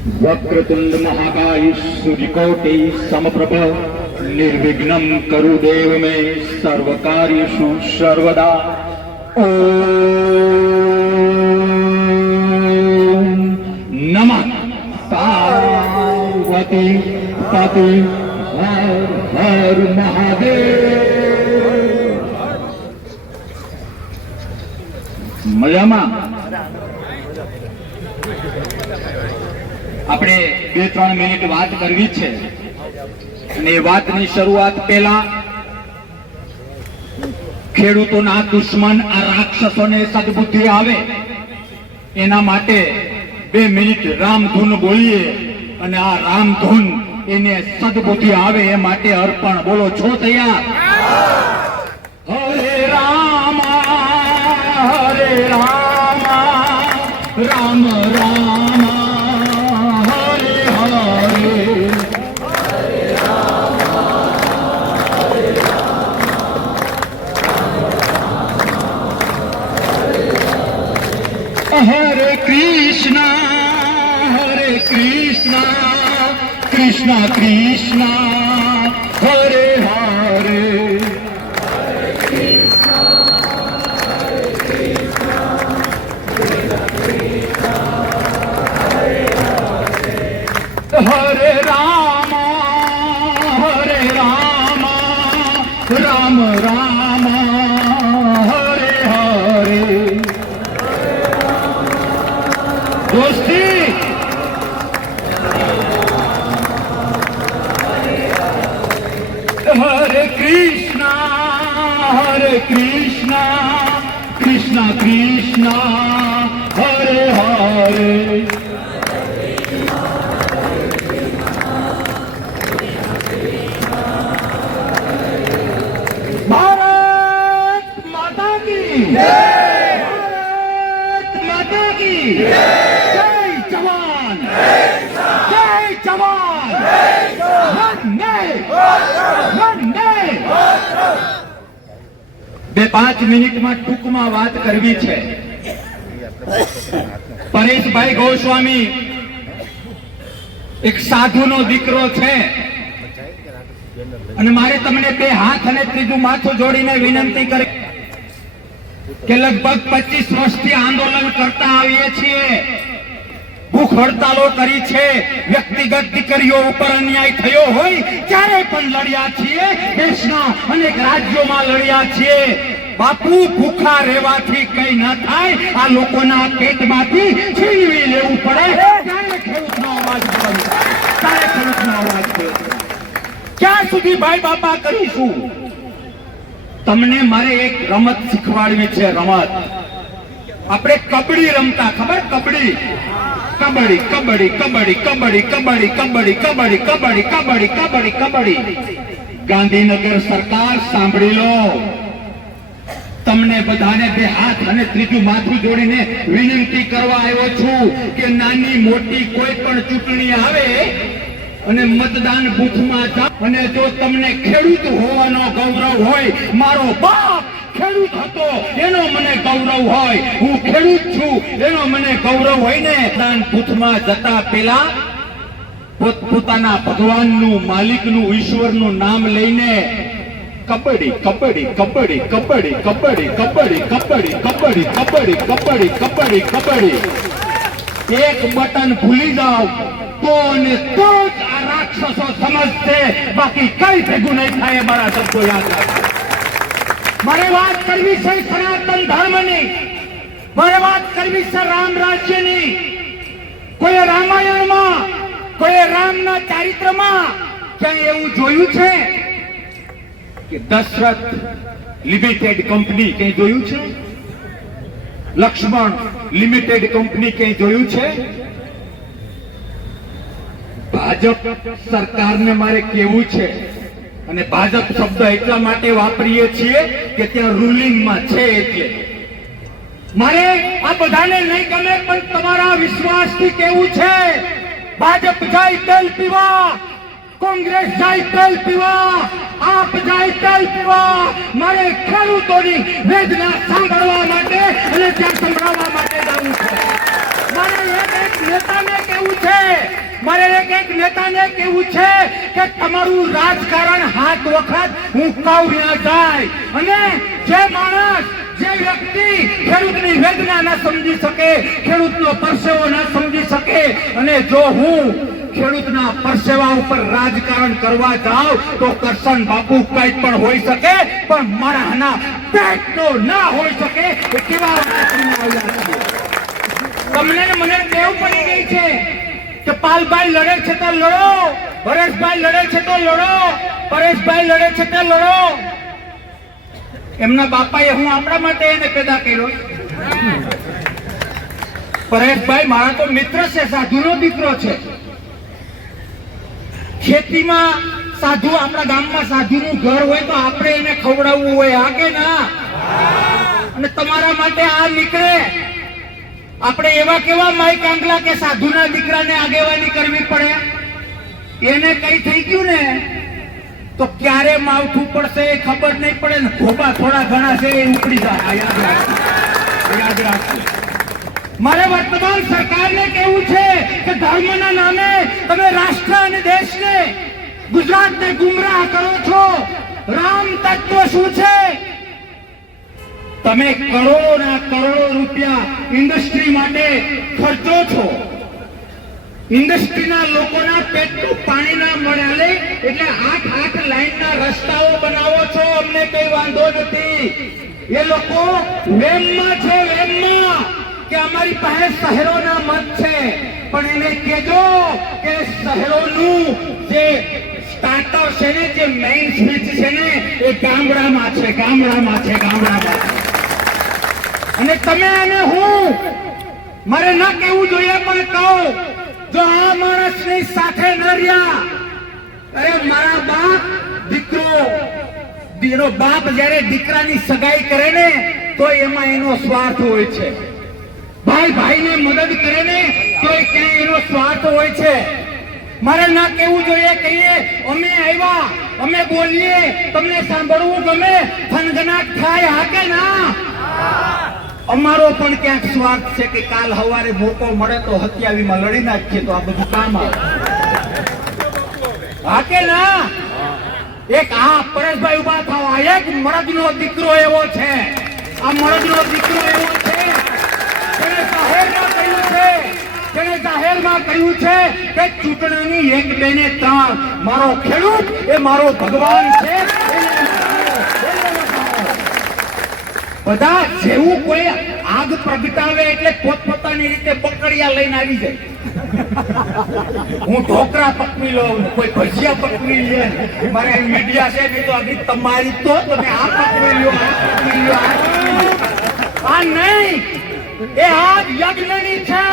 वक्रतुंड महाकाय सूर्यकोटि समप्रभ निर्विघ्नं कुरु देव मे सर्वकार्येषु सर्वदा। ओम नमः पार्वती पति हर हर महादेव। मजामा આપણે 2-3 મિનિટ વાત કરવી છે અને વાતની શરૂઆત પહેલા ખેડૂતોના દુશ્મન આ રાક્ષસોને સદબુદ્ધિ આવે એના માટે 2 મિનિટ રામધૂન બોલીએ અને આ રામધૂન એને સદબુદ્ધિ આવે એ માટે અર્પણ. બોલો, છો તૈયાર? હરે રામ રામ રામ हरे कृष्णा कृष्णा कृष्णा हरे हरे हरे राम राम राम हरे हरे. दोस्ती हरे कृष्णा कृष्णा कृष्णा हरे हरे. भारत माता की जय, भारत माता की जय. जवान वंदे. 2-5 મિનિટમાં ટૂંકમાં વાત કરવી છે. પરેશભાઈ ગોસ્વામી એક સાધુનો દીકરો છે અને મારે તમને 2 હાથ અને ત્રીજું માથું જોડીને વિનંતી કરી કે લગભગ 25 વર્ષથી આંદોલન કરતા આવીએ છીએ, ભૂખ હડતાલો કરી છે, વ્યક્તિગત દીકરીઓ ઉપર અન્યાય થયો હોય ત્યારે પણ લડ્યા છીએ, દેશના અનેક રાજ્યોમાં લડ્યા છીએ. બાપુ, ભૂખા રહેવાથી કઈ ન થાય, આ લોકોના પેટમાંથી છીનવી લેવું પડે ત્યારે ખેડૂતનો અવાજ બંધ થાય, ત્યારે ખેડૂતનો અવાજ બંધ. ક્યાં સુધી ભાઈ બાપા કરીશું? તમને મારે એક રમત શીખવાડવી છે. રમત આપણે કબડ્ડી રમતા, ખબર? કબડ્ડી કબડ્ડી કબડ્ડી કબડ્ડી કબડ્ડી કબડ્ડી કબડ્ડી કબડ્ડી કબડ્ડી કબડ્ડી કબડ્ડી કબડ્ડી. ગાંધીનગર સરકાર સાંભળી લો, તમને બધાને 2 હાથ અને ત્રીજું માથું જોડીને વિનંતી કરવા આવ્યો છું કે નાની મોટી કોઈ પણ ચૂંટણી આવે અને મતદાન બૂથમાં જાઓ અને જો તમને ખેડૂત હોવાનો ગૌરવ હોય, મારો બાપ ખેડૂત હતો એનો મને ગૌરવ હોય, હું ખેડૂત છું એનો મને ગૌરવ હોય ને, મતદાન બૂથમાં જતા પહેલા પોતાના ભગવાનનું, માલિકનું, ઈશ્વરનું નામ લઈને કબડ્ડી કબડ્ડી કબડ્ડી કબડ્ડી કબડ્ડી કબડ્ડી કબડ્ડી કબડ્ડી કબડ્ડી કબડ્ડી કબડ્ડી કબડ્ડી. એક બટન ભૂલી જાઓ તો ને તો જ આ રાક્ષસો સમજશે, બાકી કઈ ભેગું નહીં થાય. મારા શબ્દો યાદ રાખો. મારે વાત કરવી છે સનાતન ધર્મની, મારે વાત કરવી છે રામ રાજ્યની. કોઈ રામાયણમાં, કોઈ રામના ચારિત્રમાં ક્યાંય એવું જોયું છે કે દશરથ લિમિટેડ કંપની ક્યાંય જોયું છે? લક્ષ્મણ લિમિટેડ કંપની ક્યાંય જોયું છે? ભાજપ સરકારને મારે કહેવું છે, અને ભાજપ શબ્દ એટલા માટે વાપરીએ છીએ કે ત્યાં રૂલિંગમાં છે એટલે. મારે આ બધાને નહીં ગમે પણ તમારા વિશ્વાસથી કહેવું છે, ભાજપ જાય તેલ પીવા, કોંગ્રેસ જાય તેલ પીવા, આપ જાય તેલ પીવા. મારે ખેડૂતોની વેદના સાંભળવા માટે અને ત્યાં સંભળાવવા માટે જવું છે. મારે એક નેતાને કેવું છે, મારે એક નેતાને કેવું છે કે તમારું રાજકારણ હાથ વખત હું કહું ન જાય. અને જે માણસ, જે વ્યક્તિ ખેડૂતની વેદના ન સમજી શકે, ખેડૂતનો પરસેવો ન સમજી શકે, અને જો હું ખેડૂતના પરસેવા ઉપર રાજકારણ કરવા જાઉં તો કરશન બાપુ કઈ પણ હોઈ શકે, પણ મારાના પેટનો ના હોઈ શકે. એ કેવા તમને ને મને ટેવ પડી ગઈ છે કે પાલભાઈ લડે છે તો લડો, પરેશભાઈ લડે છે તો લડો, પરેશભાઈ લડે છે તો લડો. એમના બાપાએ હું આપણા માટે એને પેદા કર્યો. પરેશભાઈ મારા તો મિત્ર છે, સાધુનો દીકરો છે. ખેતીમાં સાધુ, આપણા ગામમાં સાધુનું ઘર હોય તો આપણે એને ખવડાવવું હોય, હા કે ના? અને તમારા માટે આ નીકળે. આપણે એવા કેવા માઈ કાંગલા કે સાધુના દીકરાને આગેવાની કરવી પડે. એને કઈ થઈ ગયું ને તો ક્યારે માવઠું પડશે એ ખબર નહીં પડે ને ખોબા થોડા ઘણા છે એ ઉપડી જાય. યાદ રાખજો. મારે વર્તમાન સરકારને કેવું છે કે ધર્મના નામે તમે રાષ્ટ્ર અને દેશને, ગુજરાતને ગુમરાહ કરો છો. રામ તત્વ શું છે? તમે કરોડોના કરોડો રૂપિયા ઇન્ડસ્ટ્રી માટે ખર્ચો છો. ઇન્ડસ્ટ્રીના લોકોના પેટનું પાણી ના મળે એટલે 8 લાઈનના રસ્તાઓ બનાવો છો. અમને કઈ વાંધો નથી. એ લોકો વેમમાં છે, વેમમાં કે અમારી પાસે શહેરોના મત છે, પણ એને કહેજો કે શહેરોનું જે સ્ટાર્ટર છે ને, જે મેઇન સ્વિચ છે ને, એ ગામડામાં છે, ગામડામાં છે, ગામડામાં. અને તમે અને હું, મારે ના કહેવું જોઈએ પણ કહું, જો આ માણસની સાથે ન રહ્યા, અરે મારા બાપ દીકરો, એનો બાપ જયારે દીકરાની સગાઈ કરે ને તો એમાં એનો સ્વાર્થ હોય છે. ભાઈ ભાઈને મદદ કરે ને તો ક્યાંય એનો સ્વાર્થ હોય છે. મારે ના કહેવું જોઈએ, કહીએ અમે આવ્યા, અમે બોલીએ, તમને સાંભળવું ગમે, થનગનાટ થાય, હા કે ના? અમારો પણ ક્યાંક સ્વાર્થ છે કે કાલ સવારે મોકો મળે તો 27 લડી નાખીએ તો આ બધું કામ આવે, હા કે ના? એક આ પરેશભાઈ ઉભા થાવ, આ એક મરદનો દીકરો એવો છે, આ મરદનો દીકરો એવો છે જેને જાહેરમાં કહ્યું છે કે ચૂંટણીની 1, 2 ને 3 મારો ખેડૂત એ મારો ભગવાન છે. બધા જેવું કોઈ આગ પ્રગટાવે એટલે પોતપોતાની રીતે બકડિયા લઈને આવી જાય. હું ઢોકરા પકવી લઉં, કોઈ ભજીયા પકવી લે, મારે મીડિયા છે નહીં તો આગળ તમારી તો તમે આ પકવી લો, આ પકવી લો, આ નહીં. એ આગ યજ્ઞની છે,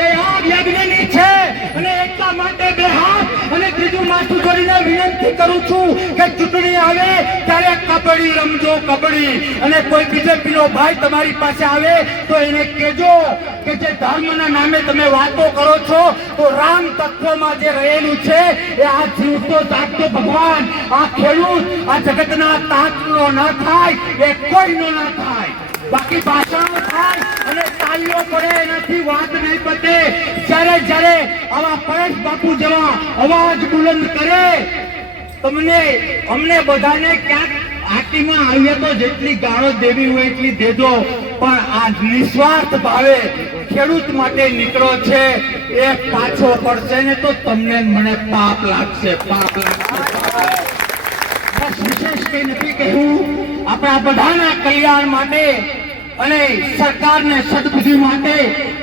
એ આગ યજ્ઞની છે. અને એટલા માટે 2 હાથ અને ત્રીજું માથું જોડીને વિનંતી કરું છું કે ચૂંટણી આવે ત્યારે કબડ્ડી રમજો, કબડ્ડી. અને કોઈ બીજેપીનો ભાઈ તમારી પાસે આવે તો એને કહેજો કે જે ધર્મના નામે તમે વાતો કરો છો તો રામ તત્વમાં જે રહેલું છે એ આ જીવતો જાગતો ભગવાન, આ ખેડૂત, આ જગતના તાતનો ન થાય, એ કોઈનો ન થાય. બાકી ભાષણો થાય અને તાલીઓ પડે એનાથી વાત નહીં પતે. જ્યારે આવા પરેશ બાપુ જેવા અવાજ બુલંદ કરે, તમને અમને બધાને ક્યાંક આટીમાં આવીએ તો જેટલી ગાળો દેવી હોય એટલી દેજો, પણ આ નિસ્વાર્થ ભાવે ખેડૂત માટે નીકળો છે એ પાછો પડશે ને તો તમને મને પાપ લાગશે, પાપ લાગશે. બસ વિશેષ કઈ નથી કહેવું. આપણા બધાના કલ્યાણ માટે અને સરકારને સદબુદ્ધિ માટે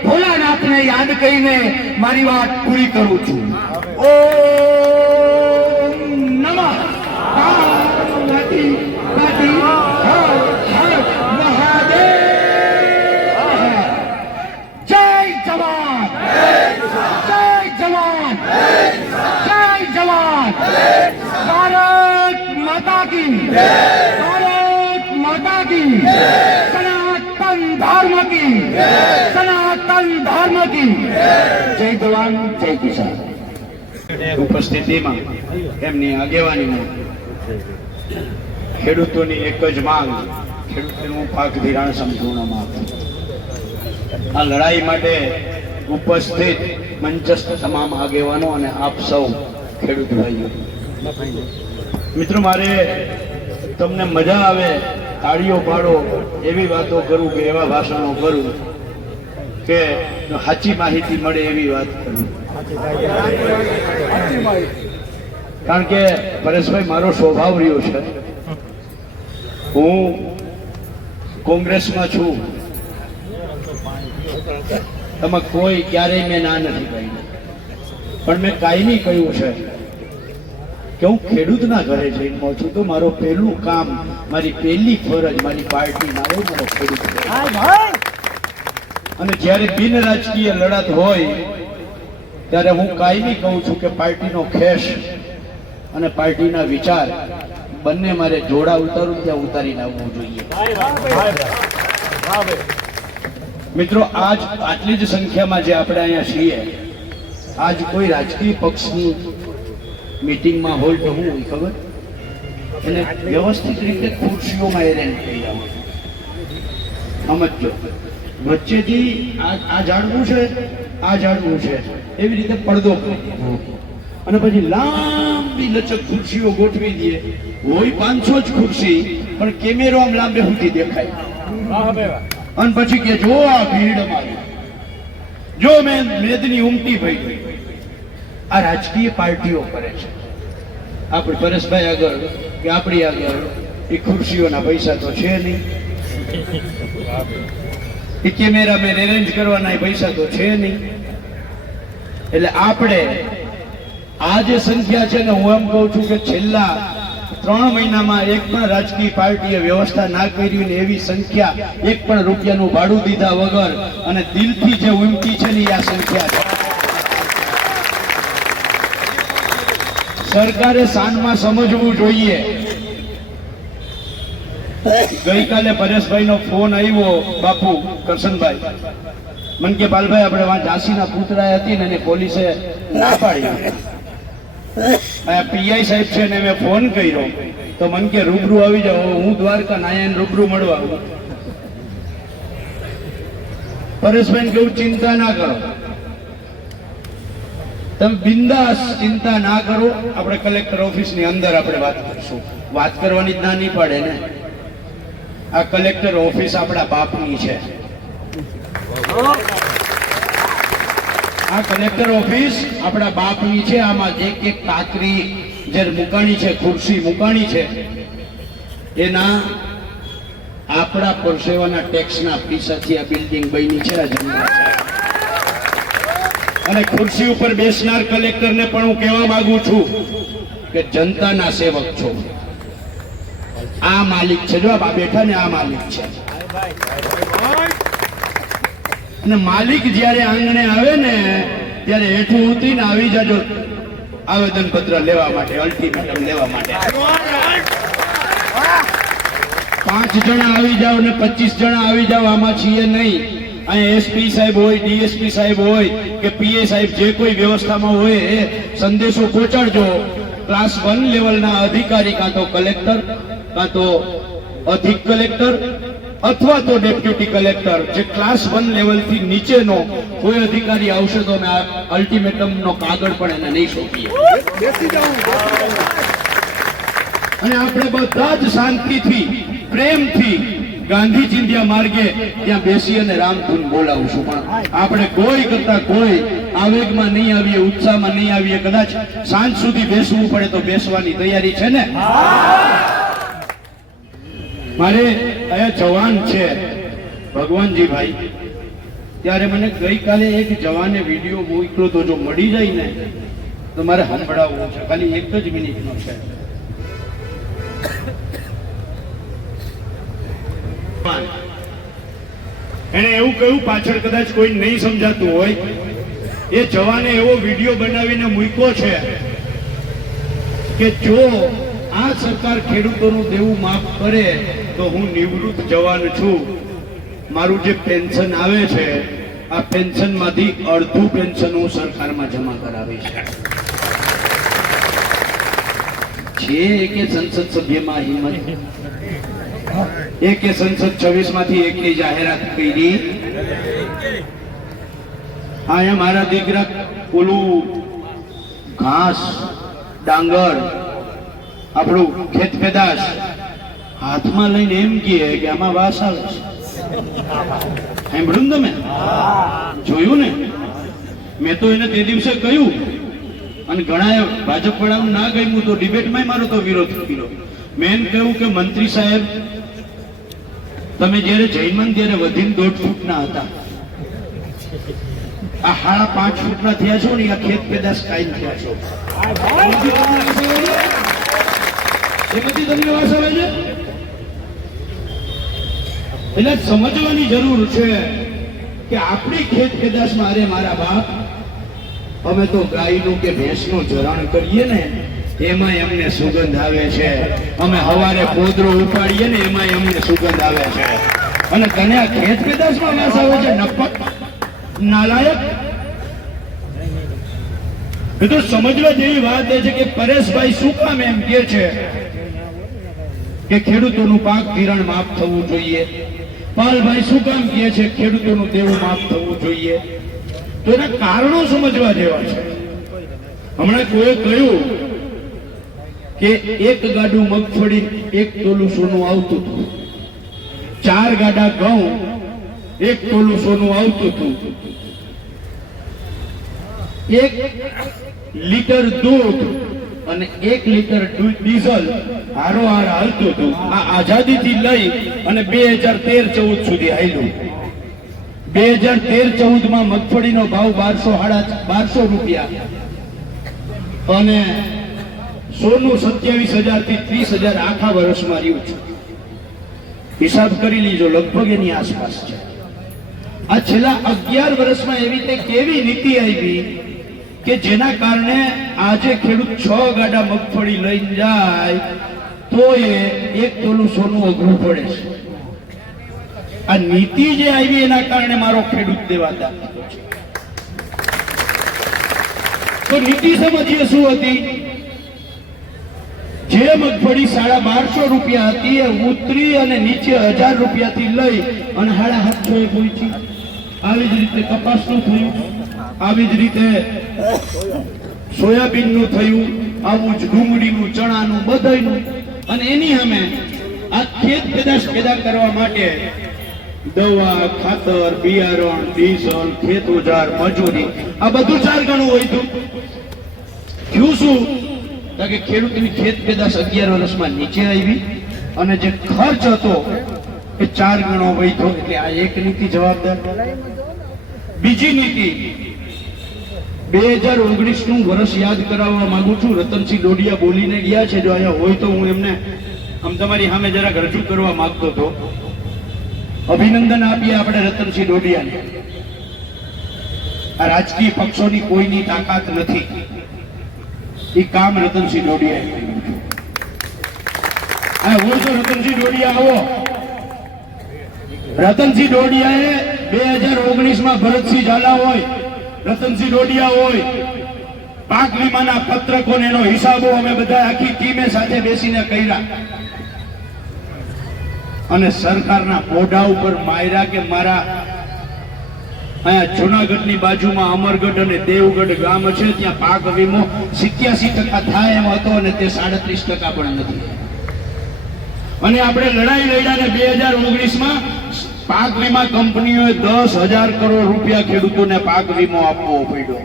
ભોલાનાથને યાદ કરીને મારી વાત પૂરી કરું છું. ઓમ નમઃ પાર્વતી પતિ હર હર મહાદેવ. જય જવાન, જય જવાન, જય જવાન. ભારત માતા કી, ભારત માતા કી, સનાતન ધર્મ કી, સનાતન ધર્મ કી. જય જવાન, જય કિસાન. ઉપસ્થિતિમાં એમની આગેવાનીમાં ખેડૂતોની એક જ માંગ, ખેડૂતોનું પાક ધિરાણ સંપૂર્ણ માફ. આ લડાઈ માટે ઉપસ્થિત મંચસ્થ તમામ આગેવાનો અને આપ સૌ ખેડૂત ભાઈઓ, મિત્રો, મારે તમને મજા આવે, તાળીઓ પાડો એવી વાતો કરું કે એવા ભાષણો કરું કે સાચી માહિતી મળે એવી વાત કરું. કારણ કે પરેશભાઈ, મારો સ્વભાવ રહ્યો છે, હું કોંગ્રેસમાં છું, તમે કોઈ ક્યારેય મેં ના નથી કહી, પણ મેં કાયમી કહ્યું છે કે હું ખેડૂતના ઘરે જન્મો છું, તો મારો પહેલું કામ, મારી પહેલી ફરજ મારી પાર્ટીના હોય, મારો ખેડૂત. અને જ્યારે બિન રાજકીય લડત હોય ત્યારે હું કાયમી કહું છું કે પાર્ટીનો ખેસ અને પાર્ટીના વિચાર બંને મારે જોડા ઉતારું ત્યાં ઉતારીને આવવું જોઈએ. મિત્રો, આજ આટલી જ સંખ્યામાં જે આપણે અહીંયા છીએ, આજ કોઈ રાજકીય પક્ષની મીટિંગમાં હોય તો હું ખબર એને વ્યવસ્થિત રીતે ખુરશીઓમાં એરેન્જ થઈ જાવ. સમજો, વચ્ચેથી આ ઝાડવું છે, આ ઝાડવું છે, એવી રીતે પડદો કરી અને પછી લાંબી લચક ખુરશીઓ ગોઠવી દે. હોય 500 જ ખુરશી, પણ કેમેરો આમ લાંબે સુધી દેખાય. અને પછી કે જો આ ભીડમાં જો મેદની ઉમટી પડી ગઈ. આ રાજકીય પાર્ટીઓ કરે છે. આપણે પરેશભાઈ આગળ કે આપણી આગળ એ ખુરશીઓના પૈસા તો છે નહીં, એ કેમેરામેન એરેન્જ કરવાના પૈસા તો છે નહીં. એટલે આપણે આ જે સંખ્યા છે ને, હું એમ કહું છું કે છેલ્લા 3 મહિનામાં એક પણ રાજકીય પાર્ટીએ વ્યવસ્થા ના કરી ને એવી સંખ્યા, એક પણ રૂપિયાનું ભાડું દીધા વગર અને દિલથી જે ઉમટી છે ને આ સંખ્યા છે. સરકારે સાનમાં સમજવું જોઈએ. ગઈકાલે પરેશભાઈનો ફોન આવ્યો, બાપુ કરશનભાઈ મને કે બાલભાઈ, આપણે વાં ઝાંસીના પુતળા હતી ને પોલીસે ના પાડી. પીઆઈ સાહેબ છે ને મેં ફોન કર્યો તો મને કે રૂબરૂ આવી જાઓ. હું દ્વારકા નાયન રૂબરૂ મળવા આવું. પરેશભાઈ કેવું, ચિંતા ના કરો, તમે બિંદાસ ચિંતા ના કરો. આપણે કલેક્ટર ઓફિસની અંદર આપણે વાત કરશું. વાત કરવાની જ ના નહીં પાડે ને. આ કલેક્ટર ઓફિસ આપણા બાપની છે. આ કલેક્ટર ઓફિસ આપણા બાપની છે. આમાં એક કાકરી જે મુકાણી છે, ખુરશી મુકાણી છે, એના આપણા પરસેવાના ટેક્સના પૈસાથી આ બિલ્ડિંગ બની છે, આ જમીન છે. અને ખુરશી ઉપર બેસનાર કલેક્ટરને પણ હું કહેવા માંગુ છું કે જનતાના સેવક છો. આ માલિક છે, જો આ બેઠા ને આ માલિક છે. અને માલિક જ્યારે આંગણે આવે ને ત્યારે હેઠું ઉતરીને આવી જાજો આવેદન પત્ર લેવા માટે, અલ્ટિમેટમ લેવા માટે. 5 જણા આવી જાવ ને 25 જણા આવી જાવ, આમાં છીએ નહીં. અહીંયા એસપી સાહેબ હોય, ડીએસપી સાહેબ હોય કે પીએ સાહેબ, જે કોઈ વ્યવસ્થામાં હોય એ સંદેશો પહોંચાડજો. ક્લાસ 1 લેવલના અધિકારી, કાં તો કલેક્ટર, કાં તો અધિક કલેક્ટર અથવા તો ડેપ્યુટી કલેક્ટર, જે ક્લાસ 1 લેવલથી નીચેનો કોઈ અધિકારી આવશે તો અમે આ અલ્ટિમેટમનો કાગળ પણ એને નહીં સોંપીએ. અને આપણે બધા જ શાંતિથી, પ્રેમથી ગાંધી ચિંધ્યા માર્ગે ત્યાં બેસી અને રામધૂન બોલાવશું. પણ આપણે કોઈ કરતા કોઈ આવેગમાં નહીં આવીએ, ઉત્સાહમાં નહીં આવીએ. કદાચ સાંજ સુધી બેસવું પડે તો બેસવાની તૈયારી છે ને. મારે અહીંયા જવાન છે ભગવાનજી ભાઈ, ત્યારે મને ગઈકાલે એક જવાને વિડીયો મોકલ્યો તો, જો મળી જાય ને તો મારે સંભળાવવું છે. ખાલી 1 જ મિનિટનો છે. એને એવું કહ્યું, પાછળ કદાચ કોઈ નહીં સમજાતું હોય, એ જવાને એવો વિડીયો બનાવીને મૂક્યો છે કે જો આ સરકાર ખેડૂતોનું દેવું માફ કરે તો હું નિવૃત્ત જવાન છું. મારું જે પેન્શન આવે છે, આ પેન્શનમાંથી અડધું પેન્શન હું સરકારમાં જમા કરાવીશ. છે એકે સંસદ સભ્યમાં હિંમત, એકે સંસદ 26 માંથી એકની જાહેરાત કરી. અહીંયા મારા દીકરા ઓલું ઘાસ ડાંગર આપણું ખેત પેદાશ હાથમાં લઈને એમ કહે કે આમાં વાસ આવે છે. સાંભળ્યું ને તમે? જોયું ને? મેં તો એને તે દિવસે કહ્યું અને ઘણા ભાજપ વાળાનું ના ગમ્યું તો ડિબેટમાં મારો તો વિરોધ કર્યો. મેં એમ કહ્યું કે મંત્રી સાહેબ, તમે જયારે જૈનમન ત્યારે વધીને 1.5 ફૂટના હતા, આ 5.5 ફૂટના થયા છો ને, આ ખેત પેદાશ કાયમ થયા છો. એ બધી તમને વાત આવે છે. એટલે સમજવાની જરૂર છે કે આપણી ખેત પેદાશમાં, અરે મારા બાપ, અમે તો ગાયનું કે ભેંસનું ચરણ કરીએ ને એમાં અમને સુગંધ આવે છે. અમે હવારે પોદરો ઉપાડીએ ને એમાં અમને સુગંધ આવે છે. અને તને આ ખેત પેદાશમાં વાસ આવે છે? નપક, નાલાયક. એ તો સમજવા જેવી વાત એ છે કે પરેશભાઈ શું કામ એમ કહે છે કે ખેડૂતોનું પાક ધિરાણ માફ થવું જોઈએ? પાલભાઈ શું કામ કહે છે ખેડૂતોનું દેવું માફ થવું જોઈએ? તો એના કારણો સમજવા જેવા છે. હમણાં કોઈએ કહ્યું કે 1 ગાડું મગફળી 1 તોલું સોનું આવતું હતું, 4 ગાડા ઘઉં 1 તોલું સોનું આવતું હતું, 1 લીટર દૂધ અને 1 લીટર ડીઝલ હારોહાર હાલતું હતું. આ આઝાદીથી લઈ અને 2013-14 સુધી હાલ્યું. 2013-14 મગફળીનો ભાવ 1200 રૂપિયા અને સોનું 27,000 થી 30,000 આખા વર્ષમાં રહ્યું છે. હિસાબ કરી લીજો, લગભગ એની આસપાસ છે. આ છેલ્લા 11 વર્ષમાં એવી રીતે કેવી નીતિ આવી કે જેના કારણે આજે ખેડૂત 6 ગાડા મગફળી લઈને જાય તો એ 1 તોલું સોનું અઘરું પડે છે. આ નીતિ જે આવી એના કારણે મારો ખેડૂત દેવાદાર થયો છે. તો નીતિ સમજીએ શું હતી? જે મગફળી 1250 રૂપિયા હતી એ ઉતરી અને નીચે 1000 રૂપિયાથી લઈ અને 750 પહોંચી. આવી જ રીતે કપાસનું થયું, આવી જ રીતે સોયાબીનનું થયું, આવું જ ડુંગળીનું, ચણાનું, બધાયનું. અને એની સામે આ ખેત પેદાશ પેદા કરવા માટે દવા, ખાતર, બિયારણ, ડીઝલ, ખેત ઓજાર, મજૂરી, આ બધું 4 ગણું હોય હતું. થયું શું કે ખેડૂતની ખેત પેદાશ 11 વર્ષમાં નીચે આવી અને જે ખર્ચ હતો એ 4 ગણો વધ્યો. એટલે આ એક નીતિ જવાબદાર. બીજી નીતિ 2019 નું વર્ષ યાદ કરાવવા માંગુ છું. રતનસિંહ ડોડિયા બોલીને ગયા છે, જો અહીંયા હોય તો હું એમને આમ તમારી સામે જરાક રજૂ કરવા માંગતો હતો. અભિનંદન આપીએ આપણે રતનસિંહ ડોડિયાને. આ રાજકીય પક્ષોની કોઈની તાકાત નથી. એ કામ રતનસિંહ ડોડિયાએ કર્યું છે. આ હોય તો રતનસિંહ ડોડિયા આવો. રતનસિંહ ડોડિયાએ 2019 ભરતસિંહ ઝાલા હોય, રતનસિંહ ડોડિયા હોય, પાક વીમાના પત્રકોને એનો હિસાબો અમે બધા આખી ટીમે સાથે બેસીને કર્યા અને સરકારના મોઢા ઉપર માર્યા કે મારા અહીંયા જુનાગઢની બાજુમાં અમરગઢ અને દેવગઢ ગામ છે, ત્યાં પાક વીમો 87% થાય એમ હતો અને તે 37% પણ નથી. અને આપણે લડાઈ લડ્યા ને 2019 પાક વીમા કંપનીઓએ 10,000 કરોડ રૂપિયા ખેડૂતોને પાક વીમો આપવો પડ્યો.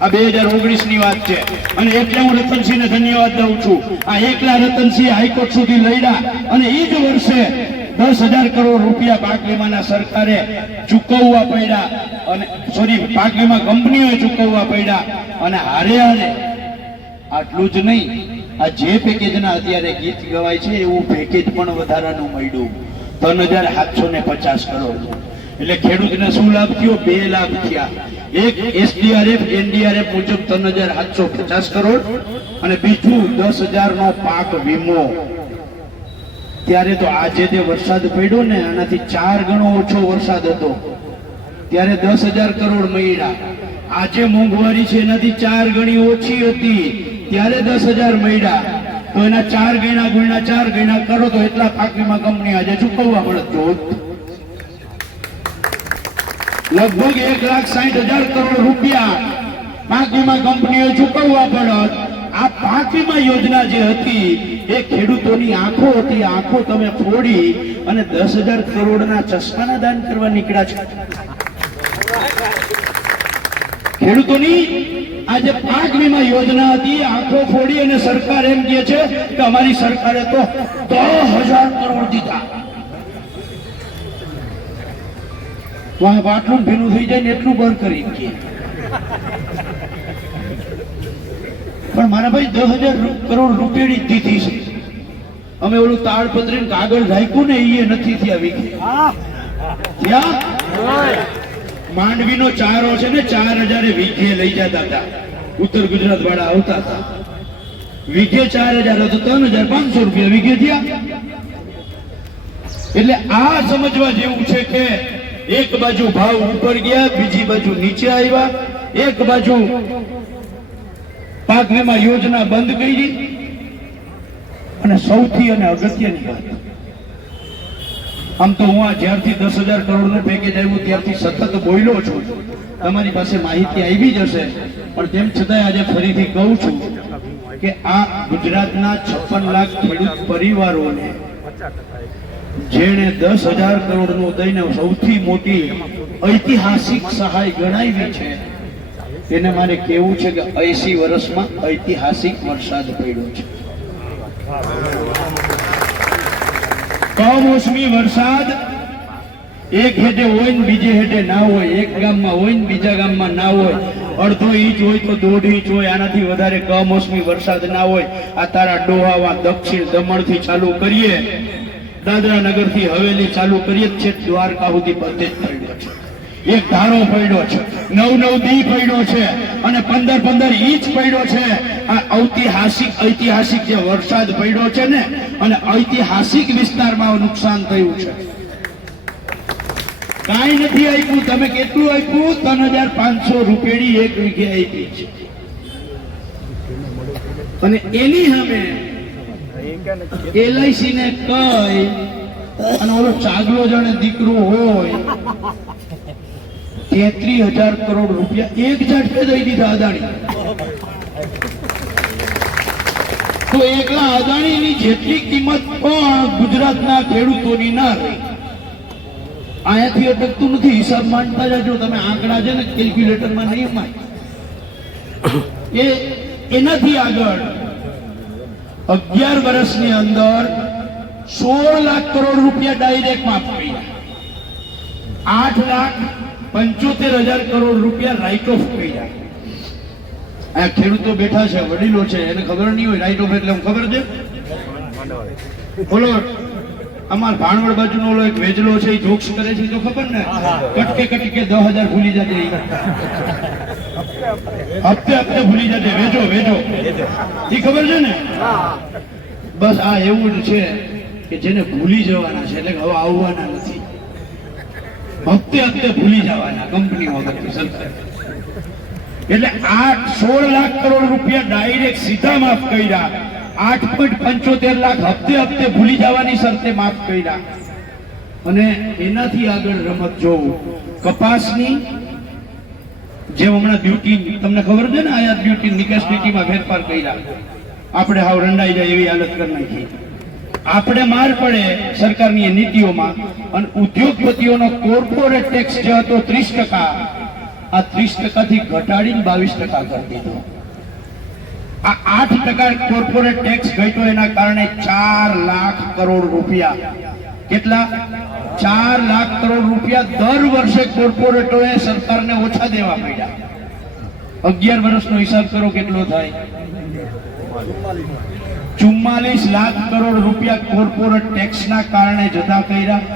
આ 2019 ની વાત છે. અને એટલે હું રતનસિંહને ધન્યવાદ દઉં છું. આ એકલા રતનસિંહ હાઈકોર્ટ સુધી લડ્યા અને એ જ વર્ષે 10,000 કરોડ રૂપિયા પાક વીમાના સરકારે ચૂકવવા પડ્યા અને પાક વીમા કંપનીઓએ ચૂકવવા પડ્યા. અને હારે આટલું જ નહીં, આ જે પેકેજના અત્યારે ગીત ગવાય છે એવું પેકેજ પણ વધારાનું મળ્યું, 3,750 કરોડ. એટલે ખેડૂતને શું લાભ થયો? 2 લાભ થયા. એક SDRF NDRF મુજબ 3,750 કરોડ અને બીજું 10,000 નો પાક વીમો. ત્યારે તો આજે જે વરસાદ પડ્યો ને આનાથી 4 ગણો ઓછો વરસાદ હતો, ત્યારે 10,000 કરોડ મળ્યા. આજે મોંઘવારી છે એનાથી 4 ગણી ઓછી હતી, ત્યારે 10,000 મળ્યા. તો એના 4 ગણા ગુણ્યા 4 ગણા કરો તો એટલા પાક વીમા કંપની આજે ચૂકવવા પડે. લગભગ 1,60,000 કરોડ રૂપિયા પાક વીમા કંપનીએ ચૂકવવા પડત. આ પાક વીમા યોજના જે હતી એ ખેડૂતોની આંખો હતી. આંખો તમે ફોડી અને 10,000 કરોડના ચશ્માના દાન કરવા નીકળ્યા છે. ખેડૂતોની આ જે પાક વીમા યોજના હતી આંખો ફોડી અને સરકાર એમ કહે છે કે અમારી સરકારે તો 10,000 કરોડ દીધા. વાહ, આટલું ભીનું થઈ જાય ને એટલું બર કરી દે. પણ મારા ભાઈ 10,000 કરોડ રૂપિયાની દીધી છે. અમે ઓલું તાળપત્રી કાગળ રાખ્યું ને એ નથી થયા વીઘે. માંડવીનો ચારો છે ને 4,000 વીઘે લઈ જતા હતા. ઉત્તર ગુજરાત વાળા આવતા હતા. વીઘે 4,000 હતો, 3,500 રૂપિયા વીઘે થયા. એટલે આ સમજવા જેવું છે કે એક બાજુ ભાવ ઉપર ગયા, બીજી બાજુ નીચે આવ્યા, એક બાજુ પાક વીમા યોજના બંધ કરી, અને સૌથી અને અગત્યની વાત, આમ તો હું આ જ્યારથી 10,000 કરોડનું પેકેજ આવ્યું ત્યારથી સતત બોલ્યો છું. તમારી પાસે માહિતી આવી જશે, પણ તેમ છતાંય આજે ફરીથી કહું છું કે આ ગુજરાતના 56 લાખ ખેડૂત પરિવારોને જેણે 10,000 કરોડનું દઈને સૌથી મોટી ઐતિહાસિક સહાય ગણાવી છે, એને મારે કહેવું છે કે 80 વર્ષમાં ઐતિહાસિક વરસાદ પડ્યો છે. કમોસમી વરસાદ એક હેઠે હોય ને બીજે હેઠે ના હોય, એક ગામમાં હોય ને બીજા ગામમાં ના હોય, અડધો ઇંચ હોય તો 1.5 ઇંચ હોય, આનાથી વધારે કમોસમી વરસાદ ના હોય. આ તારા ડોહાવા દક્ષિણ દમણથી ચાલુ કરીએ, દાદરા નગર થી હવેલી ચાલુ કરીએ છે, દ્વારકા સુધી બધે જ પડ્યો છે. એક ધારો પડ્યો છે, 9-9 દી પડ્યો છે, અને 15-15 ઇંચ પડ્યો છે. આ ઐતિહાસિક જે વરસાદ પડ્યો છે ને, અને ઐતિહાસિક વિસ્તારમાં નુકસાન થયું છે. કાંઈ નથી આપ્યું. તમે કેટલું આપ્યું? 3,500 રૂપિયાની એક વીઘે આપી છે. અને એની સામે LIC ને કઈ અને ઓલો ચાગલો જાણે દીકરો હોય 33,000 કરોડ રૂપિયા એક ઝટકે દઈ દીધા અદાણી. તો એકલા અદાણીની જેટલી કિંમત પણ ગુજરાતના ખેડૂતોની ના રહી. અહીંયાથી અટકતું નથી. હિસાબ માંડતા જાજો તમે. આંકડા છે ને કેલ્ક્યુલેટરમાં નહીં માય. એનાથી આગળ 11 વર્ષની અંદર 16 લાખ કરોડ રૂપિયા ડાયરેક્ટ માફ કર્યા. 8,75,000 કરોડ રૂપિયા રાઇટ ઓફ કર્યા. આ ખેડૂતો બેઠા છે, વડીલો છે, એને ખબર નહીં હોય રાઇટ ઓફ એટલે ખબર છે. બોલો, અમાર ભાણવડ બાજુનો ઓલો એક વેજલો છે, એ જોક્સ કરે છે તો ખબર ને, કટકે 10,000 ભૂલી જતે, હપ્તે ભૂલી જતે, વેજો એ ખબર છે ને. બસ આ એવું જ છે કે જેને ભૂલી જવાના છે, એટલે હવે આવવાના નથી. હપ્તે ભૂલી જવાના કંપની વગર સરકાર. એટલે 16 લાખ કરોડ રૂપિયા ડાયરેક્ટ સીધા માફ કર્યા. 8.75 લાખ હપ્તે ભૂલી જવાની શરતે માફ કર્યા. અને એનાથી આગળ રમત જોવું, કપાસની જેમ હમણાં ડ્યુટી તમને ખબર છે ને, આયાત ડ્યુટી નિકાસ ડ્યુટીમાં ફેરફાર કર્યા. આપણે હાવ રંડાઈ જાય એવી હાલત કરી નાખી. આપણે માર પડે સરકારની નીતિઓમાં. અને ઉદ્યોગપતિઓનો કોર્પોરેટ ટેક્સ જે હતો 30%, આ 30% થી ઘટાડીને 22% કરી દીધો. આ 8% કોર્પોરેટ ટેક્સ ઘટ્યો, એના કારણે 4 લાખ કરોડ રૂપિયા, કેટલા? 4 લાખ કરોડ રૂપિયા દર વર્ષે કોર્પોરેટોએ સરકારને ઓછા દેવા પડ્યા. 11 વર્ષનો હિસાબ કરો કેટલો થાય? 44 લાખ કરોડ રૂપિયા કોર્પોરેટ ટેક્સના કારણે જતા કર્યા.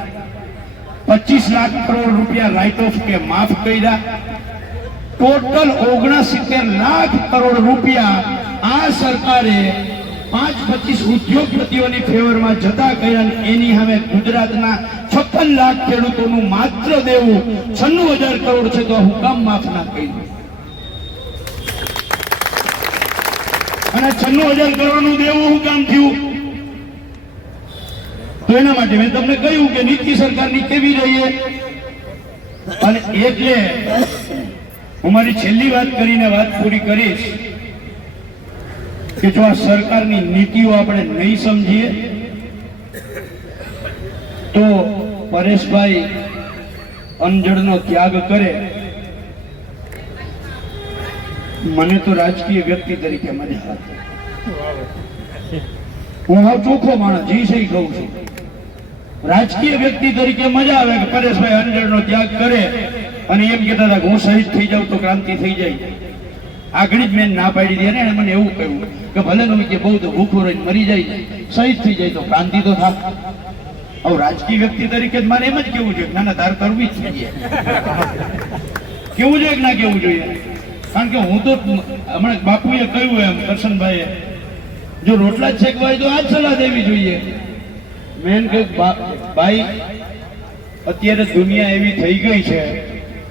25 લાખ કરોડ રૂપિયા રાઇટ ઓફ કે માફ કર્યા. ટોટલ 69 લાખ કરોડ રૂપિયા આ સરકારે 5-25 ઉદ્યોગપતિઓની ફેવરમાં જતા કર્યા. એની સામે ગુજરાતના 56 લાખ ખેડૂતોનું માત્ર દેવું 96,000 કરોડ છે, તો હુકામ માફ ના કર્યું. અને 96,000 કરોડનું દેવું શું કામ થયું? તો એના માટે મેં તમને કહ્યું કે નીતિ સરકારની કેવી રહીએ. અને એટલે હું મારી છેલ્લી વાત કરીને વાત પૂરી કરીશ કે જો આ સરકારની નીતિઓ આપણે નહીં સમજીએ તો પરેશભાઈ અંજળનો ત્યાગ કરે. મને તો રાજકીય વ્યક્તિ તરીકે મજા આવે. હું હવે ચોખ્ખો માણસ જી સહી કહું છું. રાજકીય વ્યક્તિ તરીકે મજા આવે કે પરેશભાઈ અંજળનો ત્યાગ કરે અને એમ કહેતા હતા કે હું શહીદ થઈ જાઉં તો ક્રાંતિ થઈ જાય. આગળ જ મેં ના પાડી દે ને મને એવું કહ્યું કે ભલે તમે કે બહુ તો ભૂખો રહીને મરી જાય, શહીદ થઈ જાય તો ક્રાંતિ તો થાય. હવે રાજકીય વ્યક્તિ તરીકે મારે એમ જ કેવું જોઈએ ના ના તાર કરવી જ જોઈએ. કેવું જોઈએ કે ના કેવું જોઈએ? કારણ કે હું તો હમણાં બાપુએ કહ્યું એમ કરશનભાઈએ જો રોટલા જ શેકવા હોય તો આ જ સલાહ દેવી જોઈએ. મેં કહ્યું ભાઈ અત્યારે દુનિયા એવી થઈ ગઈ છે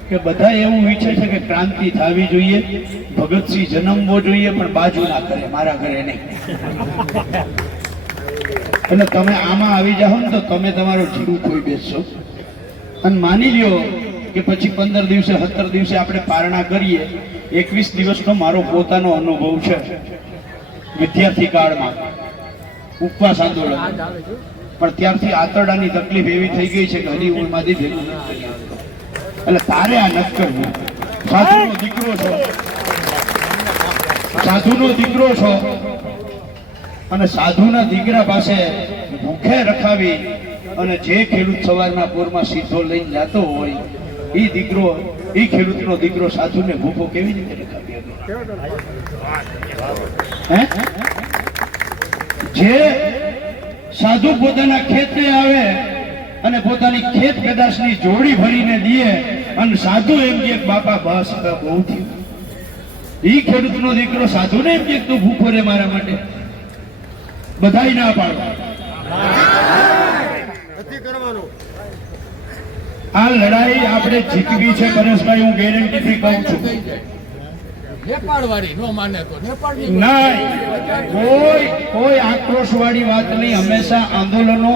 કે બધા એવું ઈચ્છે છે કે ક્રાંતિ થવી જોઈએ, ભગતસિંહ જન્મવો જોઈએ પણ બાજુ ના કરે, મારા ઘરે નહીં. એટલે તમે આમાં આવી જાઓ ને તો તમે તમારો જીવ ખોઈ બેસશો. અને માની લ્યો કે પછી 15 દિવસે 17 દિવસે આપણે પારણા કરીએ. 21 દિવસનો મારો પોતાનો અનુભવ છે વિદ્યાર્થી કાળમાં ઉપવાસ આંદોલન. પણ ત્યારથી આંતરડાની તકલીફ એવી થઈ ગઈ છે કે હજી ઉંમરમાંથી ભેગું નથી કરી શકતો. એટલે તારે આ નથી કરવું. સાધુનો દીકરો છો, સાધુનો દીકરો છો અને સાધુના દીકરા પાસે ભૂખે રખાવી અને જે ખેડૂત સવારના પોરમાં સીધો લઈને જતો હોય એ દીકરો, એ ખેડૂતનો દીકરો સાધુને ભૂખો કેવી રીતે રખાવી હે? જે સાધુ પોતાના ખેતે આવે અને પોતાની ખેત પેદાશની જોડી ભરીને દે અને સાધુ એમ કે બાપા બસ બહુ થયું. એ ખેડૂતનો દીકરો સાધુને એમ કે તું ભૂખો રે મારા માટે. બધાય ના પાડો. આ લડાઈ આપણે જીતવી છે પરેશભાઈ, હું ગેરંટીથી કહું છું. કોઈ આક્રોશ વાળી વાત નહીં. હંમેશા આંદોલનો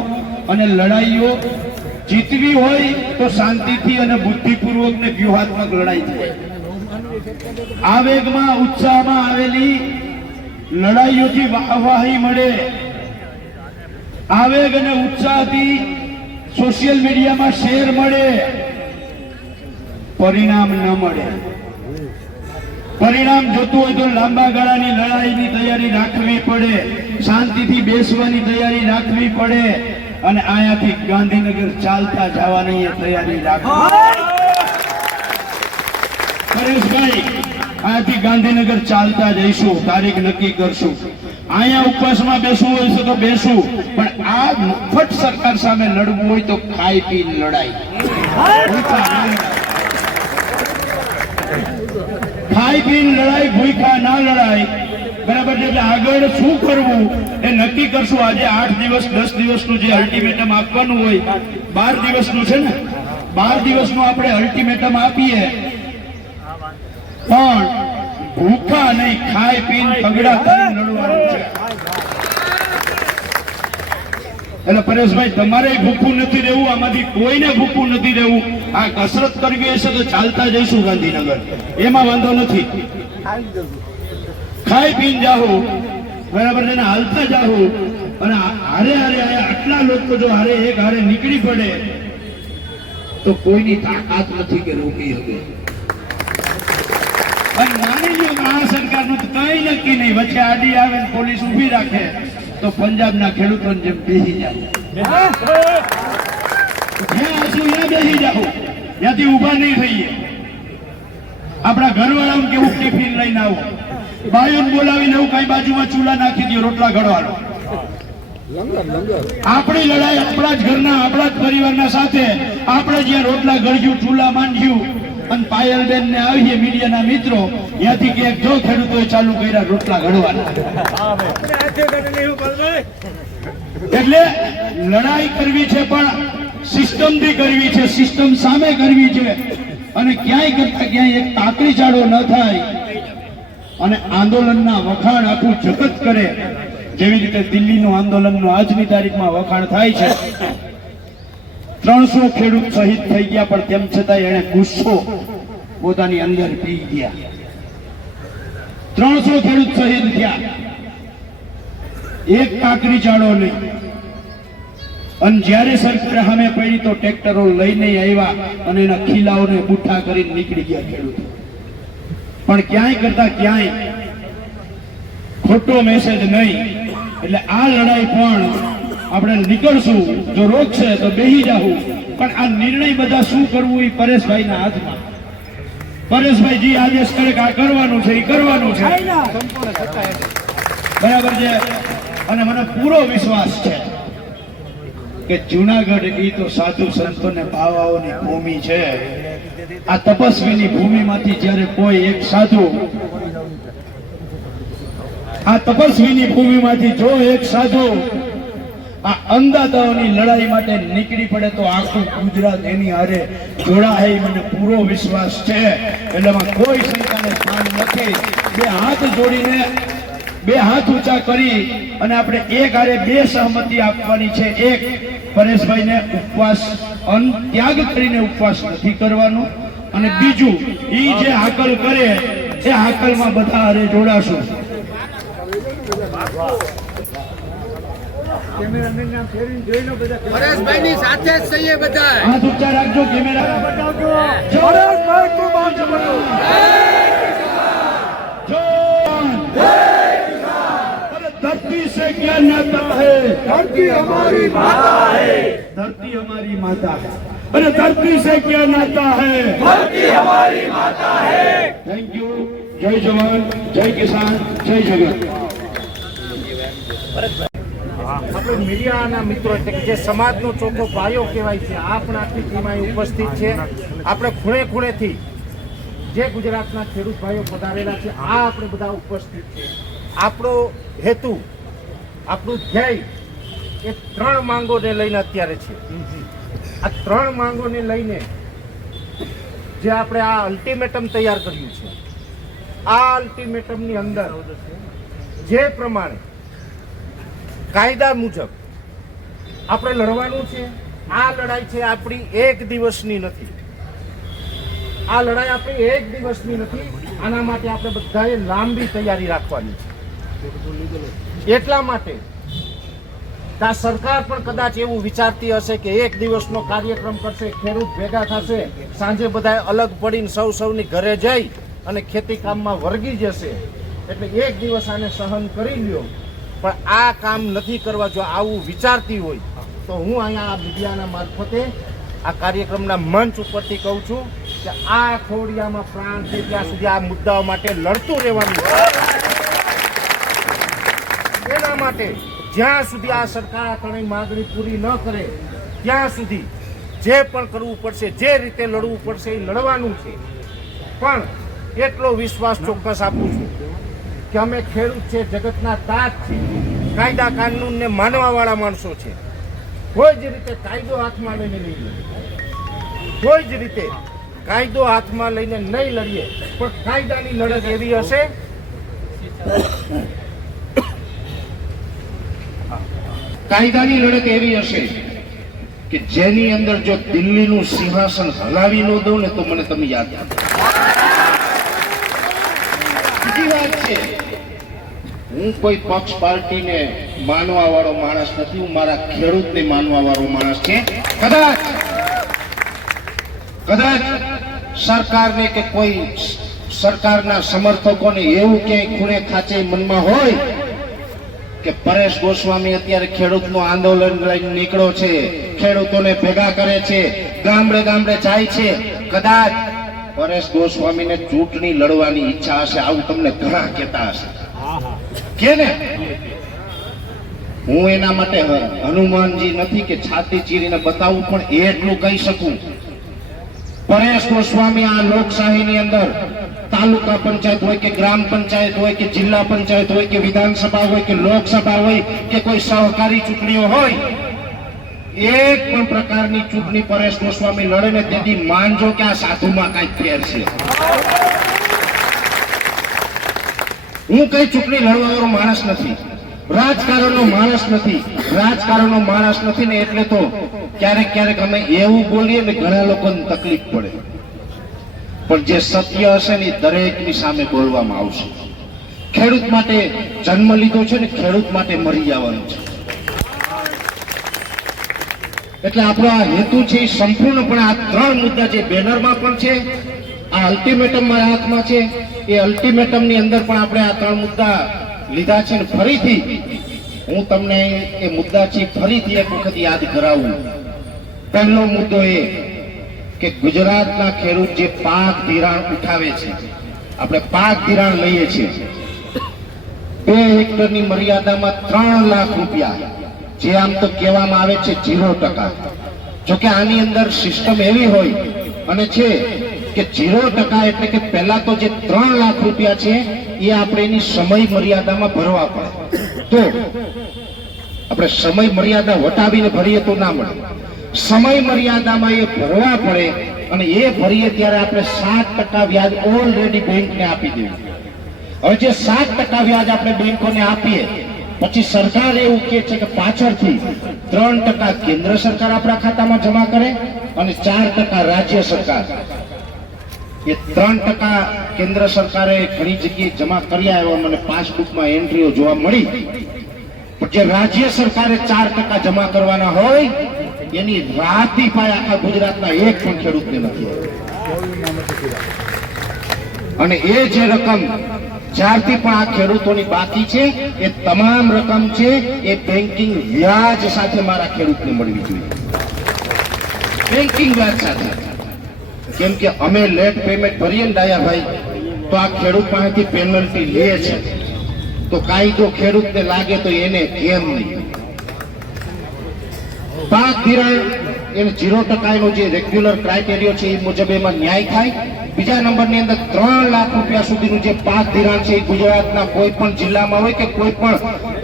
અને લડાઈઓ જીતવી હોય તો શાંતિથી અને બુદ્ધિપૂર્વક ને વ્યૂહાત્મક લડાઈ થાય. આવેગમાં ઉત્સાહમાં આવેલી લડાઈઓથી વાહવાહી મળે. આવેગ અને ઉત્સાહથી સોશિયલ મીડિયામાં શેર મળે, પરિણામ ન મળે. પરિણામ જોતું હોય તો લાંબા ગાળાની લડાઈની તૈયારી રાખવી પડે, શાંતિથી બેસવાની તૈયારી રાખવી પડે અને અહીંયાથી ગાંધીનગર ચાલતા જવાની તૈયારી રાખવી. પરેશભાઈ અહીંયાથી ગાંધીનગર ચાલતા જઈશું, તારીખ નક્કી કરશું. અહીંયા ઉપવાસમાં બેસવું હોય છે તો બેસું, પણ આ મફત સરકાર સામે લડવું હોય તો ખાઈ પીને લડાઈ. ખાઈ પીને લડાઈ, ભૂખા ના લડાઈ. બરાબર. એટલે આગળ શું કરવું એ નક્કી કરશું. આજે 8 દિવસ 10 દિવસનું જે અલ્ટિમેટમ આપવાનું હોય, 12 દિવસનું છે ને, 12 દિવસનું આપણે અલ્ટિમેટમ આપીએ પણ ભૂખા નહીં, ખાઈ પીને તગડા કરીને લડવાનું છે. એટલે પરેશભાઈ તમારે ભૂખું નથી રહેવું, આમાંથી કોઈને ભૂખું નથી રહેવું. આ કસરત કરવી હશે તો ચાલતા જઈશું ગાંધીનગર, એમાં વાંધો નથી. ખાઈ પીને જાઓ, બરાબર છે ને, હાલતા જાઓ અને હારે હારે આટલા લોકો જો હારે એક હારે નીકળી પડે તો કોઈની તાકાત નથી કે રોકી શકે. માની લો કે આ સરકારનું તો કઈ નક્કી નહીં, વચ્ચે આડી આવે ને પોલીસ ઉભી રાખે તો પંજાબના ખેડૂતોને જેમ બેસી જાવ, જ્યાં બેસી જાવ, ત્યાંથી ઉભા નહીં થઈએ. આપણા ઘરવાળાને કેવું ટિફિન લઈને આવો, બાયોને બોલાવીને એવું કઈ બાજુમાં ચૂલા નાખી દો, રોટલા ઘડવાનો. આપણી લડાઈ આપણા જ ઘરના, આપણા જ પરિવારના સાથે. આપણે જ્યાં રોટલા ઘડ્યું, ચૂલા માંડ્યું અને પાયલબેન ને આવીએ મીડિયાના મિત્રો, ત્યાંથી કે જો ખેડૂતોએ ચાલુ કર્યા રોટલા ઘડવાના. એટલે લડાઈ કરવી છે પણ સિસ્ટમથી કરવી છે, સિસ્ટમ સામે કરવી છે. અને ક્યાંય કરતા ક્યાંય એક તાકડી ચાળો ન થાય અને આંદોલનના વખાણ આખું જગત કરે. જેવી રીતે દિલ્હીનું આંદોલનનું આજની તારીખમાં વખાણ થાય છે, 300 ખેડૂત શહીદ થઈ ગયા, પણ તેમ છતાં એને ગુસ્સો પોતાની અંદર પી ગયા. 300 ખેડૂત શહીદ થયા, એક કાકરી ચાળો નહીં. અને જ્યારે સરકાર સામે પડી તો ટ્રેક્ટરો લઈને આવ્યા અને એના ખીલાઓને બુઠ્ઠા કરીને નીકળી ગયા ખેડૂતો. પણ ક્યાંય કરતા ક્યાંય ખોટો મેસેજ નહીં. એટલે આ લડાઈ પણ આપણે નીકળશું. જો રોકશે તો બેહી જાવું, પણ આ નિર્ણય બધા શું કરવું એ પરેશભાઈના હાથમાં. પરેશભાઈ જી આદેશ કરે કે આ કરવાનું છે, એ કરવાનું છે, બરાબર છે. અને મને પૂરો વિશ્વાસ છે કે જુનાગઢ એ તો સાધુ સંતો ને બાવાઓની ભૂમિ છે. આ તપસ્વીની ભૂમિમાંથી જ્યારે કોઈ એક સાધુ, આ તપસ્વીની ભૂમિમાંથી જો એક સાધુ આ અંધાતાઓની લડાઈ માટે નીકળી પડે તો આખું ગુજરાત એની હારે જોડાય, મને પૂરો વિશ્વાસ છે. એટલે એમાં કોઈ શંકાને સ્થાન નથી. બે હાથ જોડીને, બે હાથ ઊંચા કરી અને આપણે એક હારે બે સહમતિ આપવાની છે. એક, પરેશભાઈને ઉપવાસ ત્યાગ કરીને ઉપવાસ નથી કરવાનો, અને બીજું, ઈ જે હાકલ કરે એ હાકલમાં બધા હારે જોડાશું. પરેશભાઈની સાથે જ છીએ બધા. હાથ ઊંચા રાખજો, કેમેરા બતાવજો. પરેશભાઈ તું બાજુ બનો. धरती से क्या नाता है? धरती हमारी माता है. धरती हमारी माता है. अरे धरती से क्या नाता है? धरती हमारी माता है. Thank you. जय जवान, जय किसान, जय जगत. આપણે મીડિયાના મિત્રો એટલે કે જે સમાજનો ચોખ્ખો પાયો કહેવાય છે, આ પણ આખી ટીમ અહીં ઉપસ્થિત છે. આપણે ખૂણે ખૂણેથી જે ગુજરાતના ખેડૂત ભાઈઓ પધારેલા છે, આ આપણે બધા ઉપસ્થિત છે. આપણો હેતુ, આપણું ધ્યેય એ 3 માંગોને લઈને અત્યારે છે. આ 3 માંગોને લઈને જે આપણે આ અલ્ટિમેટમ તૈયાર કર્યું છે, આ અલ્ટિમેટમની અંદર જે પ્રમાણે કાયદા મુજબ આપણે લડવાનું છે. આ લડાઈ છે આપણી એક દિવસની નથી. આ લડાઈ આપણી એક દિવસની નથી. આના માટે આપણે બધાએ લાંબી તૈયારી રાખવાની છે. એટલા માટે આ સરકાર પણ કદાચ એવું વિચારતી હશે કે એક દિવસનો કાર્યક્રમ કરશે, ખેડૂત ભેગા થશે, સાંજે બધા અલગ પડીને સૌની ઘરે જઈ અને ખેતી કામમાં વર્ગી જશે, એટલે એક દિવસ આને સહન કરી લ્યો. પણ આ કામ નથી કરવા. જો આવું વિચારતી હોય તો હું અહીંયા આ મીડિયાના મારફતે આ કાર્યક્રમના મંચ ઉપરથી કહું છું કે આ ખોડિયામાં પ્રાણ છે ત્યાં સુધી આ મુદ્દાઓ માટે લડતું રહેવાનું છે. એના માટે જ્યાં સુધી આ સરકાર આ ત્રણેય માગણી પૂરી ન કરે ત્યાં સુધી જે પણ કરવું પડશે, જે રીતે લડવું પડશે એ લડવાનું છે. પણ એટલો વિશ્વાસ ચોક્કસ આપું છું કે અમે ખેડૂત છે, જગતના તાજ છે, કાયદા કાનૂનને માનવાવાળા માણસો છે. કોઈ જ રીતે કાયદો હાથમાં લઈને નહીં લડીએ, કોઈ જ રીતે કાયદો હાથમાં લઈને નહીં લડીએ. પણ કાયદાની લડત એવી હશે, કાયદાની લડત એવી હશે કે જેની અંદર જો દિલ્હીનું સિંહાસન હલાવી ન દઉં ને તો મને તમે યાદ રાખો. બીજી વાત છે, હું કોઈ પક્ષ પાર્ટીને માનવા વાળો માણસ નથી. હું મારા ખેડૂતને માનવા વાળો માણસ છે. કદાચ સરકારને કે કોઈ સરકારના સમર્થકોને એવું ક્યાંય ખૂણે ખાંચે મનમાં હોય કે પરેશ ગોસ્વામી અત્યારે ખેડૂતનું આંદોલન લઈને નીકળ્યો છે, ખેડૂતોને ભેગા કરે છે, ગામડે ગામડે જાય છે, કદાચ પરેશ ગોસ્વામીને ચૂંટણી લડવાની ઈચ્છા હશે, આવું તમને ઘણા કહેતા હશે કે ને. હું એના માટે હનુમાનજી નથી કે છાતી ચીરીને બતાવું, પણ એટલું કહી શકું, પરેશ ગોસ્વામી આ લોકશાહીની અંદર તાલુકા પંચાયત હોય કે ગ્રામ પંચાયત હોય કે જિલ્લા પંચાયત હોય કે વિધાનસભા હોય કે લોકસભા હોય કે કોઈ સહકારી ચૂંટણીઓ હોય, એક પણ પ્રકારની ચૂંટણી પરેશ ગોસ્વામી લડે ને તેથી માનજો કે આ સાધુમાં કઈક ફેર છે. હું કઈ ચૂંટણી લડવા વાળો માણસ નથી, રાજકારણનો માણસ નથી, રાજકારણનો માણસ નથી ને એટલે તો ક્યારેક ક્યારેક અમે એવું બોલીએ ને ઘણા લોકોને તકલીફ પડે, પણ જે સત્ય હશે ને એ દરેકની સામે બોલવામાં આવશે. ખેડૂત માટે જન્મ લીધો છે ને ખેડૂત માટે મરી જવાનું છે. એટલે આપણો આ હેતુ છે એ સંપૂર્ણપણે આ 3 મુદ્દા જે બેનરમાં પણ છે, આ અલ્ટિમેટમ મારા હાથમાં છે, એ અલ્ટિમેટમની અંદર પણ આપણે આ 3 મુદ્દા લીધા છે. ને ફરીથી હું તમને એ મુદ્દા છે ફરીથી એક વખત યાદ કરાવું. પહેલો મુદ્દો એ કે ગુજરાતના ખેડૂત જે પાક ધિરાણ ઉઠાવે છે, આપણે પાક ધિરાણ લઈએ છીએ 2 હેક્ટરની મર્યાદામાં 3 લાખ રૂપિયા, જે આમ તો કહેવામાં આવે છે 0%. જોકે આની અંદર સિસ્ટમ એવી હોય અને છે કે 0% એટલે કે પહેલા તો જે 3 લાખ રૂપિયા છે એ આપણે એની સમય મર્યાદામાં ભરવા પડે. તો આપણે સમય મર્યાદા વટાવીને ભરીએ તો ના મળે, સમય મર્યાદામાં એ ભરવા પડે અને એ ભરીએ ત્યારે આપણે 7% વ્યાજ ઓલરેડી બેંકને આપી દેવું. હવે જે 7% વ્યાજ આપણે બેંકોને આપીએ પછી સરકાર એવું કહે છે કે પાછળથી 3% કેન્દ્ર સરકાર આપણા ખાતામાં જમા કરે અને 4% રાજ્ય સરકાર. એ 3% કેન્દ્ર સરકારે ઘણી જગ્યાએ જમા કર્યા એવા મને પાસબુકમાં એન્ટ્રીઓ જોવા મળી, પણ જે રાજ્ય સરકારે 4% જમા કરવાના હોય એની રાતી પાય આખા ગુજરાતના એક પણ ખેડૂતને નથી. અને એ જે રકમ જ્યારથી પણ આ ખેડૂતોની બાકી છે એ તમામ રકમ છે એ બેન્કિંગ વ્યાજ સાથે મારા ખેડૂતને મળવી જોઈએ. બેન્કિંગ વ્યાજ સાથે. કેમ કે અમે લેટ પેમેન્ટ ભરીએ ને ડાયાભાઈ તો આ ખેડૂત પાસેથી પેનલ્ટી લે છે, તો કાયદો ખેડૂતને લાગે તો એને કેમ નહીં. પાક ધિરાણ એને 0% નો જે રેગ્યુલર ક્રાઇટેરિયા છે એ મુજબ એમાં ન્યાય થાય. બીજા નંબરની અંદર 3 લાખ રૂપિયા સુધીનું જે પાક ધિરાણ છે એ ગુજરાતના કોઈ પણ જિલ્લામાં હોય કે કોઈ પણ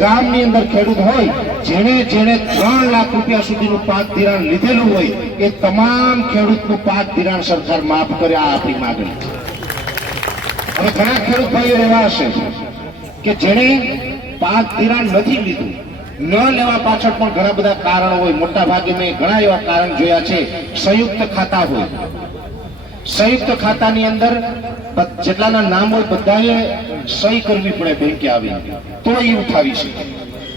ગામની અંદર ખેડૂત હોય જેણે 3 લાખ રૂપિયા સુધીનું પાક ધિરાણ લીધેલું હોય એ તમામ ખેડૂતનું પાક ધિરાણ સરકાર માફ કરે. આ આપણી માંગણી છે. હવે ઘણા ખેડૂત ભાઈઓ એવા હશે કે જેણે પાક ધિરાણ નથી લીધું, ન લેવા પાછળ પણ ઘણા બધા કારણો હોય. મોટા ભાગે મેં ઘણા એવા કારણ જોયા છે. સંયુક્ત ખાતા હોય, સંયુક્ત ખાતાની અંદર જેટલાના નામ હોય બધાએ સહી કરવી પડે બેંકે આવી તો એ ઉઠાવી શકે.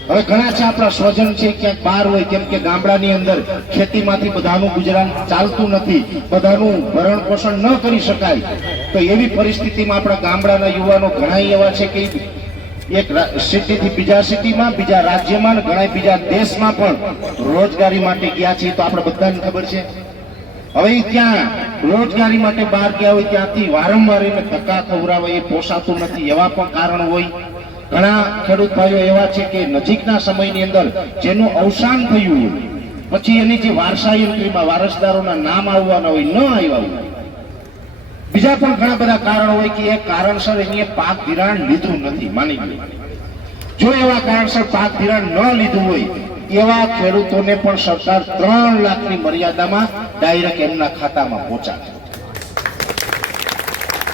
હવે ઘણા છે આપણા સ્વજન છે ક્યાંક બહાર હોય, કેમ કે ગામડાની અંદર ખેતીમાંથી બધાનું ગુજરાન ચાલતું નથી, બધાનું ભરણ પોષણ ન કરી શકાય. તો એવી પરિસ્થિતિમાં આપણા ગામડાના યુવાનો ઘણા એવા છે કે એક સિટીથી બીજા સિટીમાં, બીજા રાજ્યમાં, ઘણા બીજા દેશમાં પણ રોજગારી માટે ગયા છે. તો આપણે બધાને ખબર છે. હવે ત્યાં રોજગારી માટે બહાર ગયા હોય ત્યાંથી વારંવાર એને ધક્કા ખવડાવે, એ પોસાતું નથી, એવા પણ કારણ હોય. ઘણા ખેડૂત ભાઈઓ એવા છે કે નજીકના સમયની અંદર જેનું અવસાન થયું હોય પછી એની જે વારસાઈ એન્ટ્રીમાં વારસદારોના નામ આવવાના હોય ન આવ્યા હોય. બીજા પણ ઘણા બધા કારણો હોય કે એ કારણસર એને પાક ધિરાણ લીધું નથી, માની ગયું. જો એવા કારણસર પાક ધિરાણ ન લીધું હોય એવા ખેડૂતોને પણ સરકાર 3 લાખની મર્યાદામાં ડાયરેક્ટ એમના ખાતામાં પહોંચાડે.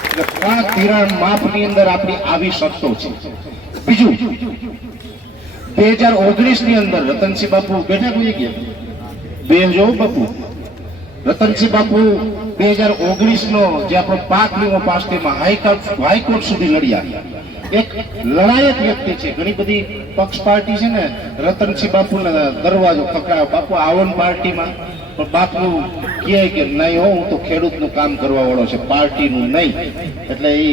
એટલે પાક ધિરાણ માફની અંદર આપણી આવી શરતો છે. બીજું 2019 ની અંદર રતનસિંહ બાપુ બેઠા કોઈ ગયા બે જો બાપુ રતનસિંહ બાપુ 2019 નો જે આપણો પાક વીમો પાસ તેમાં હાઈકોર્ટ સુધી લડ્યા. એક લડાયક વ્યક્તિ છે. ઘણી બધી પક્ષ પાર્ટી છે ને રતનસિંહ બાપુને દરવાજો ખખડાવે, બાપુ આવો ને પાર્ટીમાં. પણ બાપુ કહે કે નહીં હો, હું તો ખેડૂતનું કામ કરવા વાળો છે, પાર્ટીનું નહીં. એટલે એ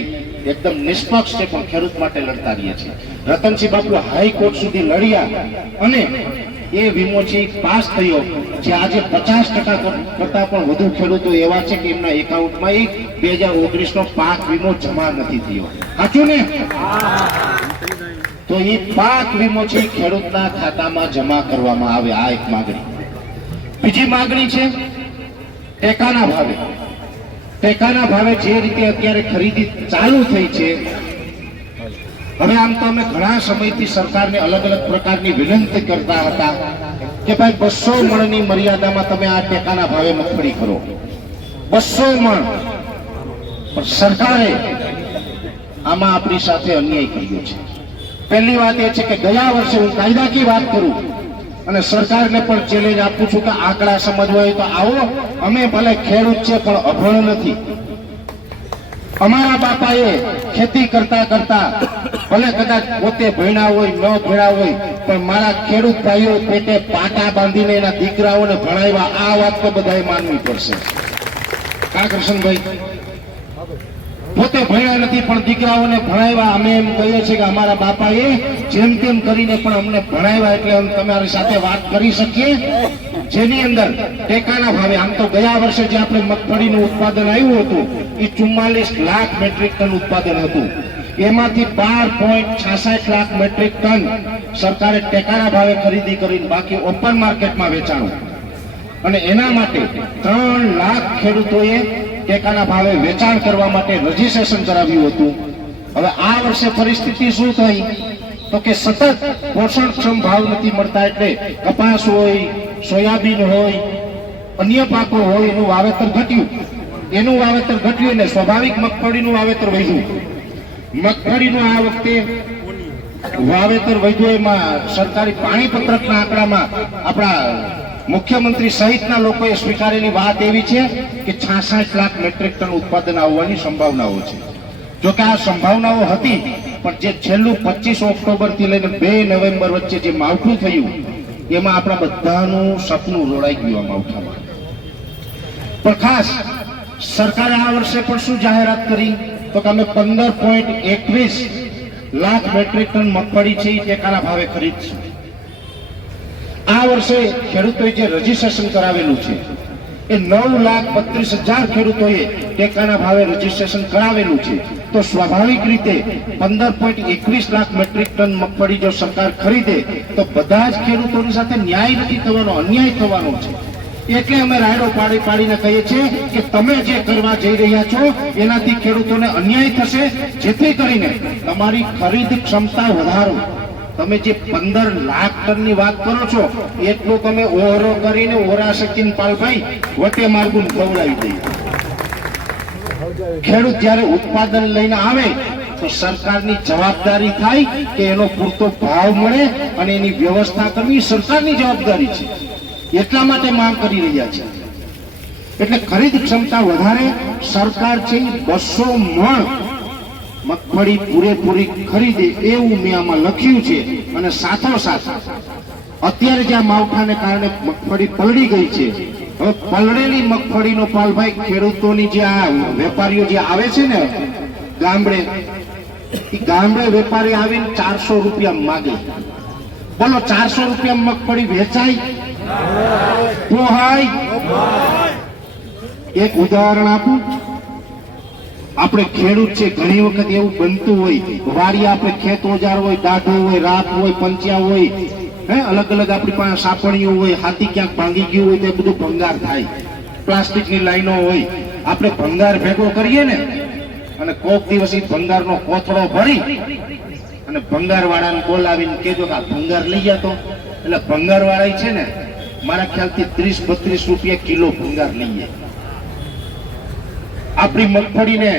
એકદમ નિષ્પક્ષ છે પણ ખેડૂત માટે લડતા રહીએ છીએ. રતનસિંહ બાપુ હાઈકોર્ટ સુધી લડ્યા અને એ વીમો છે પાસ થયો. જે આજે 50% કરતા પણ વધુ ખેડૂતો એવા છે કે એમના એકાઉન્ટમાં 2019 નો પાક વીમો જમા નથી થયો. સાચું ને? તો એ પાક વીમો છે ખેડૂતના ખાતામાં જમા કરવામાં આવે. આ એક માંગણી. બીજી માંગણી છે ટેકાના ભાવે. ટેકાના ભાવે જે રીતે અત્યારે ખરીદી ચાલુ થઈ છે, હવે આમ તો અમે ઘણા સમયથી સરકારને અલગ અલગ પ્રકારની વિનંતી કરતા હતા કે ભાઈ 200 મણની મર્યાદામાં તમે આ ટેકાના ભાવે મગફળી કરો, 200 મણ. પણ સરકારે આમાં આપણી સાથે અન્યાય કર્યો છે. પહેલી વાત એ છે કે ગયા વર્ષે, હું કાયદાકીય વાત કરું, અને સરકારને પણ ચેલેન્જ આપું છું કે આંકડા સમજવા હોય તો આવો. અમે ભલે ખેડૂત છે પણ અભણ નથી. અમારા બાપાએ ખેતી કરતા કરતા ભલે કદાચ પોતે ભણ્યા હોય ન ભણ્યા હોય પણ મારા ખેડૂત ભાઈઓ પેટે પાટા બાંધીને એના દીકરાઓને ભણાવ્યા. આ વાત તો બધાએ માનવી પડશે. કા કરશનભાઈ? પોતે ભણ્યા નથી પણ દીકરાઓને ભણાવ્યા. અમે એમ કહીએ છીએ કે અમારા બાપાએ જેમ તેમ કરીને પણ અમને ભણાવ્યા, એટલે અમે તમારી સાથે વાત કરી શકીએ જેની અંદર ટેકાના ભાવે. આમ તો ગયા વર્ષે જે આપણે મગફળીનું ઉત્પાદન આવ્યું હતું એ 44 લાખ મેટ્રિક ટન ઉત્પાદન હતું. એમાંથી 12.66 લાખ મેટ્રિક ટન સરકારે ટેકાના ભાવે ખરીદી કરીને બાકી ઓપન માર્કેટમાં વેચાણું. અને એના માટે 3 લાખ ખેડૂતોએ ટેકાના ભાવે વેચાણ કરવા માટે રજીસ્ટ્રેશન કરાવ્યું હતું. હવે આ વર્ષે પરિસ્થિતિ શું થઈ તો કે સતત પોષણક્ષમ ભાવ નથી મળતા, એટલે કપાસ હોય, સોયાબીન હોય, અન્ય પાકો હોય એનું વાવેતર ઘટ્યું. એનું વાવેતર ઘટ્યું એટલે સ્વાભાવિક મગફળીનું વાવેતર વધ્યું. મગફળીનું આ વખતે વાવેતર વધ્યું. એમાં સરકારી પાણીપત્રકના આંકડામાં આપણા મુખ્યમંત્રી સહિતના લોકોએ સ્વીકારેલી વાત એવી છે કે 66 લાખ મેટ્રિક ટન ઉત્પાદન આવવાની સંભાવનાઓ છે. જોકે આ સંભાવનાઓ હતી પણ જે છેલ્લું 25 ઓક્ટોબર થી લઈને 2 નવેમ્બર વચ્ચે જે માવઠું થયું એમાં આપણા બધાનું સપનું રોડાઈ ગયું. આ માવઠામાં પણ ખાસ સરકારે આ વર્ષે પણ શું જાહેરાત કરી તો કે અમે 15.21 લાખ મેટ્રિક ટન મગફળી છે એ ટેકાના ભાવે ખરીદશું. આ વર્ષે ખેડૂતોએ જે રજીસ્ટ્રેશન કરાવેલું છે એ 9,32,000 ખેડૂતોએ ટેકાના ભાવે રજીસ્ટ્રેશન કરાવેલું છે. તો સ્વાભાવિક રીતે 15.21 લાખ મેટ્રિક ટન મગફળી જો સરકાર ખરીદે તો બધા જ ખેડૂતોની સાથે ન્યાય નથી થવાનો, અન્યાય થવાનો છે. એટલે અમે રાયડો પાડીને કહીએ છીએ કે તમે જે કરવા જઈ રહ્યા છો એનાથી ખેડૂતોને અન્યાય થશે. જેથી કરીને તમારી ખરીદ ક્ષમતા વધારો. તમે જે 15 લાખ ટનની વાત કરો છો એટલો તમે ઓહરો કરીને ઓરા શકીને પાલભાઈ વટે માર્ગું ખવડાવી દઈએ. ખેડૂત જ્યારે ઉત્પાદન લઈને આવે તો સરકારની જવાબદારી થાય કે એનો પૂરતો ભાવ મળે અને એની વ્યવસ્થા કરવી સરકારની જવાબદારી છે. એટલા માટે માંગ કરી રહ્યા છે. એટલે ખરીદ ક્ષમતા વધારે. સરકાર છે 200 મણ મગફળી પૂરેપૂરી ખરીદે એવું મેં આમાં લખ્યું છે. અને સાથોસાથ અત્યારે જે આ માવઠાને કારણે મગફળી પલળી ગઈ છે, હવે પલળેલી મગફળીનો પાલભાઈ ખેડૂતોની જે આ વેપારીઓ જે આવે છે ને ગામડે, એ ગામડે વેપારી આવીને 400 રૂપિયા માગે. બોલો 400 રૂપિયા મગફળી વેચાય? પોહાય? એક ઉદાહરણ આપું. આપણે ખેડૂત છે, ઘણી વખત એવું બનતું હોય વાડી આપણે ખેત ઓજાર હોય, દાઢો હોય, રાપ હોય, પંચ્યા હોય, અલગ અલગ આપણી પાસે સાપણીઓ હોય, હાથી ક્યાંક ભાંગી ગયું હોય તો એ બધું ભંગાર થાય. પ્લાસ્ટિકની લાઈનો હોય, આપણે ભંગાર ભેગો કરીએ ને અને કોક દિવસ એ ભંગારનો કોથળો ભરી અને ભંગાર વાળાને બોલાવીને કહેજો કે આ ભંગાર લઈ જતો. એટલે ભંગાર વાળા છે ને મારા ખ્યાલથી 30-32 રૂપિયા કિલો ભંગાર લઈએ. આપણી મગફળીને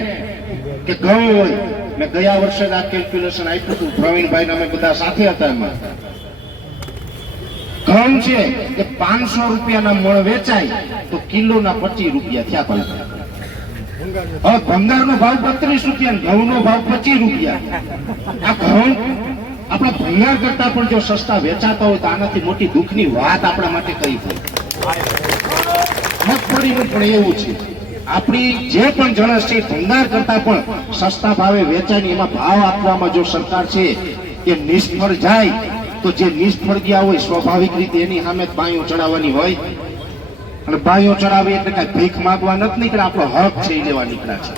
કે ઘઉં હોય, મેં ગયા વર્ષે આ કેલ્ક્યુલેશન આપ્યું હતું પ્રવીણભાઈ અમે બધા સાથે હતા. એમાં ઘઉં છે કે 500 રૂપિયાના મણ વેચાય તો કિલોના 25 રૂપિયા થયા. પાછા હવે ભંગારનો ભાવ 32 રૂપિયા, ઘઉંનો ભાવ 25 રૂપિયા. આ ઘઉં આપણા ભંગાર કરતા પણ જો સસ્તા વેચાતા હોય તો આનાથી મોટી દુઃખની વાત આપણા માટે કઈ થાય? મગફળીનું પણ એવું છે. આપણી જે પણ જણસ છે ભંગાર કરતા પણ સસ્તા ભાવે વેચાય. એમાં ભાવ આપવામાં જો સરકાર છે એ નિષ્ફળ જાય તો જે નિષ્ફળ ગયા હોય સ્વાભાવિક રીતે એની સામે બાયો ચડાવવાની હોય. અને બાયો ચડાવી એટલે કઈ ભીખ માંગવા નથી નીકળ્યા, આપણો હક છે એ લેવા નીકળ્યા છે.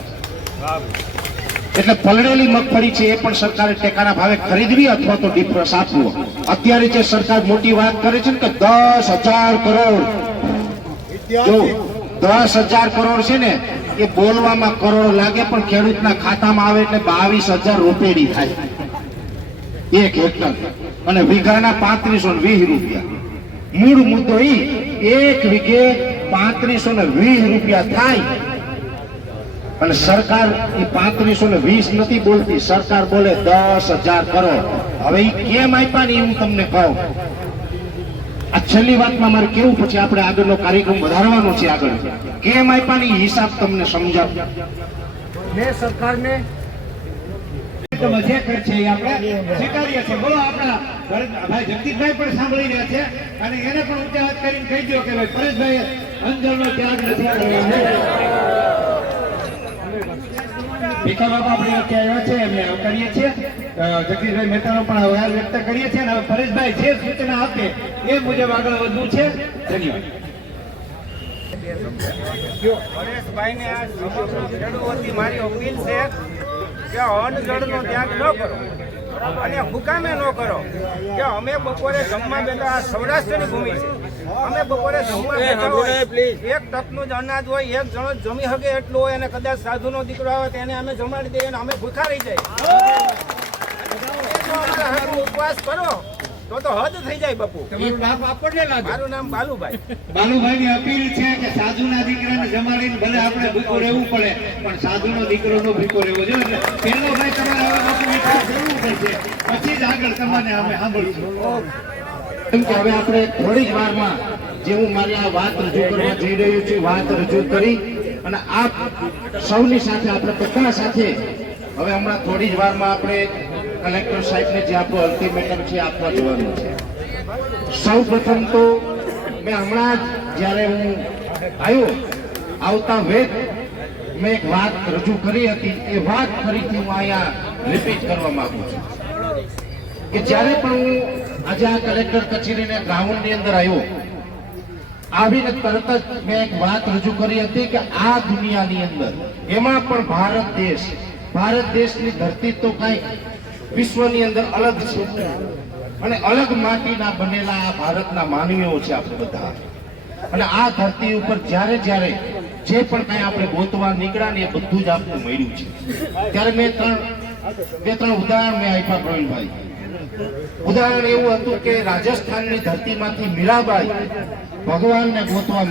એટલે પલળેલી મગફળી છે એ પણ સરકારે ટેકાના ભાવે ખરીદવી અથવા તો ડિફરન્સ આપવો. અત્યારે જે સરકાર મોટી વાત કરે છે ને કે 10,000 કરોડ, જો 10,000 કરોડ છે ને એ બોલવામાં કરોડ લાગે પણ ખેડૂતના ખાતામાં આવે એટલે 22,000 રૂપિયા થાય એક હેક્ટર. અને વીઘાના 3520 રૂપિયા. મૂળ મુદ્દો એ એક વીઘે 3520 રૂપિયા થાય. અને સરકાર એ 3520 નથી બોલતી, સરકાર બોલે 10,000 કરોડ. હવે એ કેમ આપ્યા ને હું તમને કહું. આ છેલ્લી વાતમાં મારે કેવું, પછી આપણે આગળનો કાર્યક્રમ વધારવાનો છે. આગળ કેમ આપ્યાની હિસાબ તમને સમજાવું. મેં સરકારને જે કર છે એ આપણે સ્વીકારીએ છીએ. બોલો આપણા ભાઈ જગદીશભાઈ પણ સાંભળી રહ્યા છે અને એને પણ ઊંચા હાથ કરીને કહી દો કે ભાઈ પરેશભાઈ અંજળનો ત્યાગ નથી કરવાનો. ભીખા બાબા આપણે અત્યારે આવ્યા છે, એમને આવકારીએ છીએ. જગદીશભાઈ મહેતાનો પણ આભાર વ્યક્ત કરીએ છીએ અને હવે પરેશભાઈ જે સૂચના આપે એ મુજબ આગળ વધવું છે. ધન્યવાદ. પરેશભાઈને આ સમગ્ર ખેડૂતોથી મારી અપીલ છે કે અન્ન જળનો ત્યાગ ન કરો અને હુકામે ન કરો. કે અમે બપોરે જમવા બેઠા, આ સૌરાષ્ટ્રની ભૂમિ છે, અમે બપોરે જમવા બેઠા હોય, એક ટકનું જ અનાજ હોય, એક જણો જમી શકે એટલું હોય અને કદાચ સાધુનો દીકરો આવે તો એને અમે જમાડી દઈએ અને અમે ભૂખા રહી જાય. જો અમારા હાથનો ઉપવાસ કરો તો હદ થઈ જાય બાપુ. મારું નામ બાલુભાઈ. બાલુભાઈની અપીલ છે કે સાધુના દીકરાને જમાડીને ભલે આપણે ભૂખો રહેવું પડે પણ સાધુનો દીકરો નો ભૂખો રહેવો જોઈએ. એટલે પહેલો ભાઈ તમારે હવે બાપુ વિચાર કરવું પડશે, પછી જ આગળ તમારે અમે સાંભળીશું. કેમ કે હવે આપણે થોડી જ વારમાં જે હું મારી આ વાત રજૂ કરવા જઈ રહ્યો છું, વાત રજૂ કરી અને આપ સૌની સાથે, આપણે બધા સાથે હવે હમણાં થોડી જ વારમાં આપણે કલેક્ટર સાહેબને જે આપણું અલ્ટિમેટમ છે આપવા જવાનું છે. સૌ પ્રથમ તો મેં હમણાં જ જ્યારે હું આવ્યો, આવતા વેત મેં એક વાત રજૂ કરી હતી. એ વાત ફરીથી હું અહીંયા રિપીટ કરવા માંગુ છું કે જ્યારે પણ હું આજે આ કલેક્ટર કચેરીને ગ્રાઉન્ડની અંદર આવ્યો, આવીને તરત જ મેં એક વાત રજૂ કરી હતી કે આ દુનિયાની અંદર, એમાં પણ ભારત દેશની ધરતી તો કંઈક વિશ્વની અંદર અલગ છે અને અલગ માટીના બનેલા આ ભારતના માનવીઓ છે આપણે બધા. અને આ ધરતી ઉપર જ્યારે જે પણ કંઈ આપણે ગોતવા નીકળ્યા ને એ બધું જ આપણને મળ્યું છે. ત્યારે મેં બે ત્રણ ઉદાહરણ મેં આપ્યા પ્રવીણભાઈ. ઉદાહરણ એવું હતું કે રાજસ્થાનની ધરતીમાંથી મીરાબાઈ ભગવાનને ગોતવા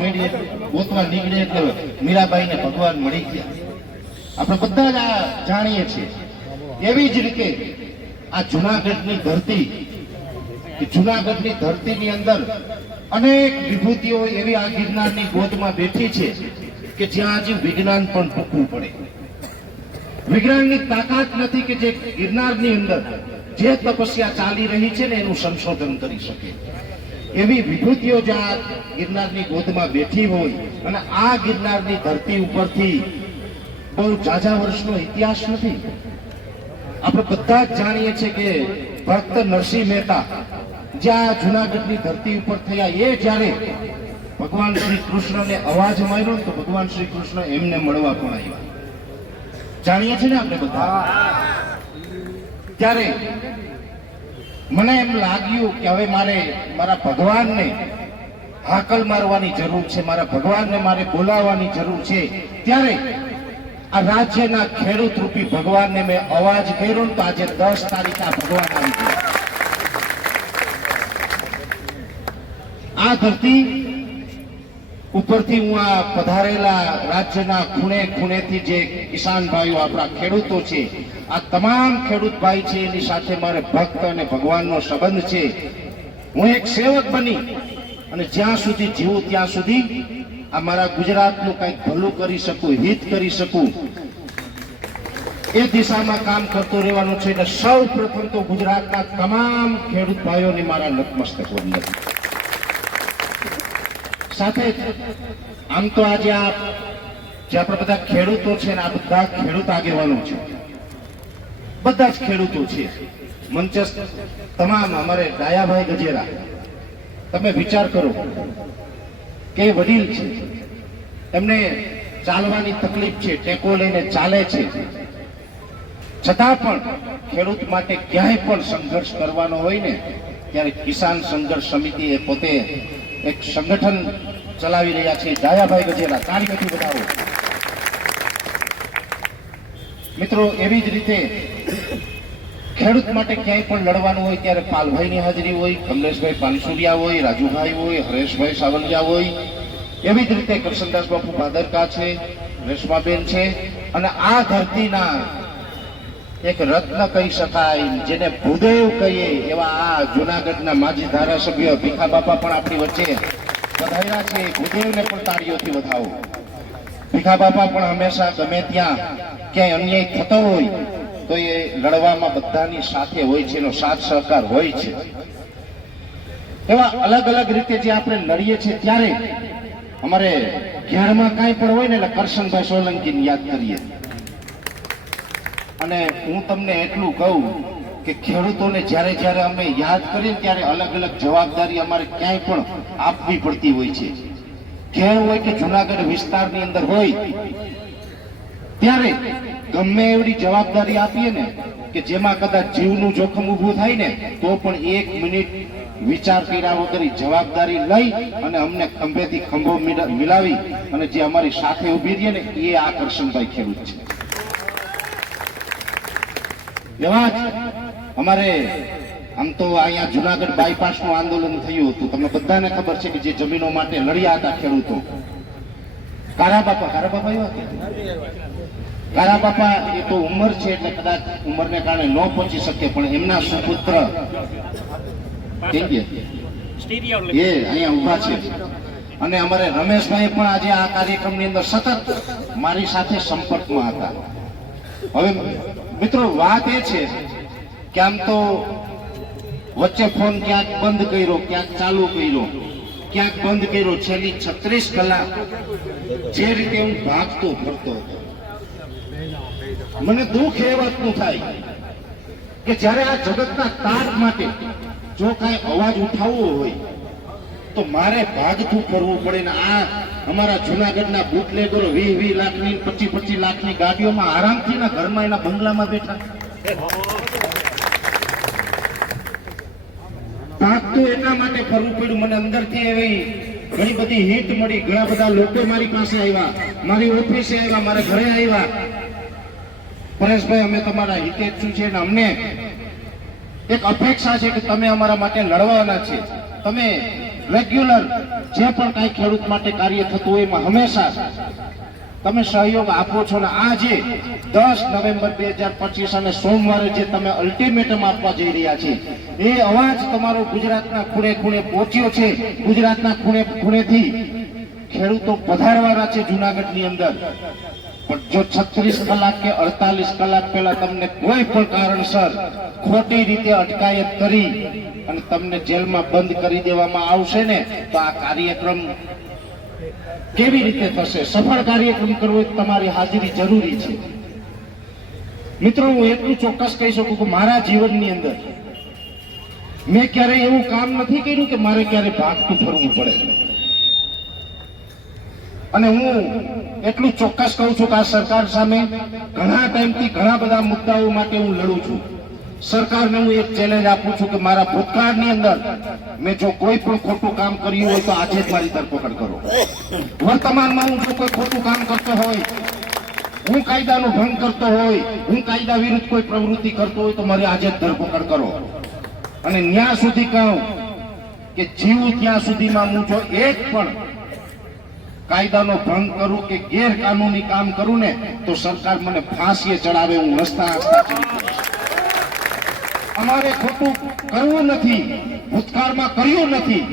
નીકળે એટલે મીરાબાઈને ભગવાન મળી ગયા. આપણે બધા જ આ જાણીએ છીએ. એવી જ રીતે આ જુનાગઢની ધરતીની અંદર અનેક વિભૂતિઓ એવી આ ગિરનારની ગોદમાં બેઠી છે કે જ્યાં હજી વિજ્ઞાન પણ ટૂંકવું પડે. વિજ્ઞાનની તાકાત નથી કે જે ગિરનારની અંદર જે તપસ્યા ચાલી રહી છે ને એનું સંશોધન કરી શકે. એવી વિભૂતિઓ જ્યાં ગિરનારની ગોદમાં બેઠી હોય અને આ ગિરનારની ધરતી ઉપરથી બહુ ઝાઝા વર્ષનો ઇતિહાસ નથી. આપણે બધા જ જાણીએ છીએ કે ભક્ત નરસિંહ મહેતા જ્યાં જુનાગઢની ધરતી ઉપર થયા, એ જ્યારે ભગવાન શ્રી કૃષ્ણને અવાજ માર્યો તો ભગવાન શ્રી કૃષ્ણ એમને મળવા પણ આવ્યા. જાણીએ છીએ ને આપણે બધા. ત્યારે મને એમ લાગ્યું કે હવે મારા ભગવાનને હાકલ મારવાની જરૂર છે, મારા ભગવાનને મારે બોલાવવાની જરૂર છે. ત્યારે આ રાજ્યના ખેડૂત રૂપી ભગવાનને મેં અવાજ કર્યો તો આજે 10 તારીખે આ ભગવાન આવી ગયા. આ ધરતી ઉપરથી હું આ પધારેલા રાજ્યના ખૂણે ખૂણેથી જે કિસાન ભાઈઓ આપણા ખેડૂતો છે, આ તમામ ખેડૂત ભાઈ છે, એની સાથે મારે ભક્ત અને ભગવાનનો સંબંધ છે. હું એક સેવક બની અને જ્યાં સુધી જીવું ત્યાં સુધી આ મારા ગુજરાતનું કંઈક ભલું કરી શકું, હિત કરી શકું, એ દિશામાં કામ કરતો રહેવાનું છે. એટલે સૌ પ્રથમ તો ગુજરાતના તમામ ખેડૂત ભાઈઓને મારા નતમસ્તક વંદન. સાથે આમ તો આજે જે આપણે બધા ખેડૂતો છે ને આ બધા ખેડૂત આગેવાનો છે, બધા જ ખેડૂતો છે. મંચસ્થ તમામ અમારે ડાયાભાઈ ગજેરા, તમે વિચાર કરો કે વડીલ છે, એમને ચાલવાની તકલીફ છે, ટેકો લઈને ચાલે છે, છતાં પણ ખેડૂત માટે ક્યાંય પણ સંઘર્ષ કરવાનો હોય ને ત્યારે કિસાન સંઘર્ષ સમિતિ એ પોતે એક સંગઠન ચલાવી રહ્યા છે. ડાયાભાઈ ગજેરા, તાળીઓથી વધાવો. મિત્રો, એવી જ રીતે ખેડૂત માટે ક્યાંય પણ લડવાનું હોય ત્યારે પાલભાઈની હાજરી હોય, કમલેશભાઈ પાનસુરિયા હોય, રાજુભાઈ હોય, હરેશભાઈ સાવલિયા હોય. એવી જ રીતે કરશનદાસ બાપુ ભાદરકા છે, રેશમાબેન છે. અને આ ધરતીના એક રત્ન કહી શકાય, જેને ભૂદેવ કહીએ એવા આ જુનાગઢના માજી ધારાસભ્ય ભીખા બાપા પણ આપણી વચ્ચે પધાર્યા છે. ભૂદેવને પણ તાળીઓથી વધાવો. ભીખા બાપા પણ હંમેશા ગમે ત્યાં ક્યાંય અન્યાય થતો હોય તો એ લડવામાં બધાની સાથે હોય છે, એનો સાથ સહકાર હોય છે. એવા અલગ અલગ રીતે જે આપણે લડીએ છીએ ત્યારે અમારે ઘેરમાં કાંઈ પણ હોય ને એટલે કરશનભાઈ સોલંકીને યાદ કરીએ. અને હું તમને એટલું કહું કે ખેડૂતોને જ્યારે જ્યારે અમે યાદ કરીએ ત્યારે અલગ અલગ જવાબદારી અમારે ક્યાંય પણ આપવી પડતી હોય છે. ઘેર હોય કે જુનાગઢ વિસ્તારની અંદર હોય ત્યારે ગમે એવડી જવાબદારી આપીએ ને કે જેમાં કદાચ જીવનું જોખમ ઊભું થાય ને તો પણ 1 મિનિટ વિચાર કર્યા વગર જવાબદારી લઈ અને અમને ખંભેથી ખંભો મિલાવી અને જે અમારી સાથે ઊભી રહી ને એ આ કરશનભાઈ ખેડૂત છે. એવા જ અમારે આમ તો અહીંયા જુનાગઢ બાયપાસનું આંદોલન થયું હતું. તમને બધાને ખબર છે કે જે જમીનો માટે લડ્યા હતા ખેડૂતો. કારાબાપા આવ્યા હતા. કારાબાપા એ તો ઉંમર છે એટલે કદાચ ઉંમરને કારણે ન પહોંચી શકે, પણ એમના સુપુત્ર એ અહીંયા ઉભા છે. અને અમારે રમેશભાઈ પણ આજે આ કાર્યક્રમની અંદર સતત મારી સાથે સંપર્કમાં હતા. હવે મિત્રો વાત એ છે કે આમ તો વચ્ચે ફોન ક્યાંક બંધ કર્યો, ક્યાંક ચાલુ કર્યો, ક્યાંક બંધ કર્યો. છેલ્લી 36 કલાક જે રીતે હું ભાગતો ફરતો હતો. મને દુઃખ એ વાતનું થાય કે જ્યારે આ જગતના તાત માટે જો કાંઈ અવાજ ઉઠાવવો હોય તો મારે ભાગતું ફરવું પડે ને આ અમારા જુનાગઢના બુટલેગરો 20 લાખની 25 લાખની ગાડીઓમાં આરામથી ના ઘરમાં એના બંગલામાં બેઠા. ભાગતું એટલા માટે ફરવું પડ્યું. મને અંદરથી એવી ઘણી બધી હિટ મળી. ઘણા બધા લોકો મારી પાસે આવ્યા, મારી ઓફિસે આવ્યા, મારા ઘરે આવ્યા. પરેશભાઈ, અમે તમારા હિતેચ્છુ છે અને અમને એક અપેક્ષા છે કે તમે અમારા માટે લડવાના છે. તમે રેગ્યુલર જે પણ કાંઈ ખેડૂત માટે કાર્ય થતું હોય એમાં હંમેશા તમે સહયોગ આપો છો. ને આજે 10 નવેમ્બર 2025 અને સોમવારે જે તમે અલ્ટિમેટમ આપવા જઈ રહ્યા છે એ અવાજ તમારો ગુજરાતના ખૂણે ખૂણે પહોંચ્યો છે. ગુજરાતના ખૂણે ખૂણેથી ખેડૂતો પધારવાના છે જુનાગઢની અંદર. પણ જો 36 કલાક કે 48 કલાક પહેલા તમને કોઈ પણ કારણસર ખોટી રીતે અટકાયત કરી અને તમને જેલમાં બંધ કરી દેવામાં આવશે ને તો આ કાર્યક્રમ કેવી રીતે થશે? સફળ કાર્યક્રમ કરવો હોય તમારી હાજરી જરૂરી છે. મિત્રો, હું એટલું ચોક્કસ કહી શકું કે મારા જીવનની અંદર મેં ક્યારેય એવું કામ નથી કર્યું કે મારે ક્યારે ભાગતું ફરવું પડે. અને હું એટલું ચોક્કસ કહું છું કે આ સરકાર સામે ઘણા ટાઈમથી ઘણા બધા મુદ્દાઓ માટે હું લડું છું. સરકારને હું એક ચેલેન્જ આપું છું કે મારા ભૂતકાળની અંદર મેં જો કોઈ પણ ખોટું કામ કર્યું હોય તો આજે જ મારી ધરપકડ કરો. વર્તમાનમાં હું જો કોઈ ખોટું કામ કરતો હોય, હું કાયદાનો ભંગ કરતો હોય, હું કાયદા વિરુદ્ધ કોઈ પ્રવૃત્તિ કરતો હોય તો મારી આજે જ ધરપકડ કરો. અને ત્યાં સુધી કહું કે જીવું ત્યાં સુધીમાં હું જો એક પણ કાયદાનો ભંગ કરું કે ગેરકાનૂની કામ કરું ને તો સરકાર મને ફાંસીએ ચડાવે, હું હસતા હસતા ચડી પડું. અમારે ખોટું કરવું નથી, ભૂતકાળમાં કર્યું નથી,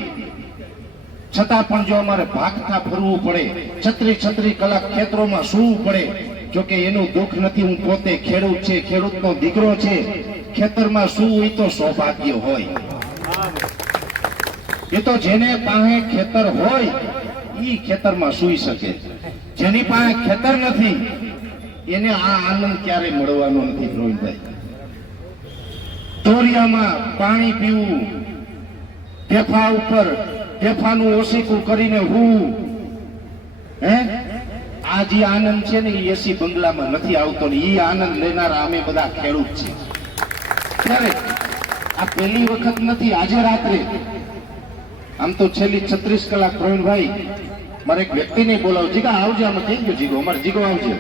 છતાં પણ જો અમારે ભાગતા ફરવું પડે, 36 કલાક ખેતરોમાં સૂવું પડે, જોકે એનું દુઃખ નથી. હું પોતે ખેડૂત છે, ખેડૂતનો દીકરો છે. ખેતરમાં સૂવું હોય તો સૌભાગ્ય હોય. એ તો જેને પાસે ખેતર હોય ઈ ખેતરમાં સૂઈ શકે. જેની પાસે ખેતર નથી એને આ આનંદ ક્યારે મળવાનો નથી. રોહિતભાઈ, તોરિયામાં પાણી પીવું, ઢેફા ઉપર ઢેફાનું ઓસીકું કરીને હું આ જે આનંદ છે ને એ એસી બંગલામાં નથી આવતો ને એ આનંદ લેનારા અમે બધા ખેડૂત છે. ત્યારે આ પહેલી વખત નથી, આજે રાત્રે આમ તો છેલ્લી 36 કલાક પ્રવીણભાઈ મારે એક વ્યક્તિને બોલાવો. જીગા આવજે. આમાં થઈ ગયો જીગો, અમારે જીગો આવજે.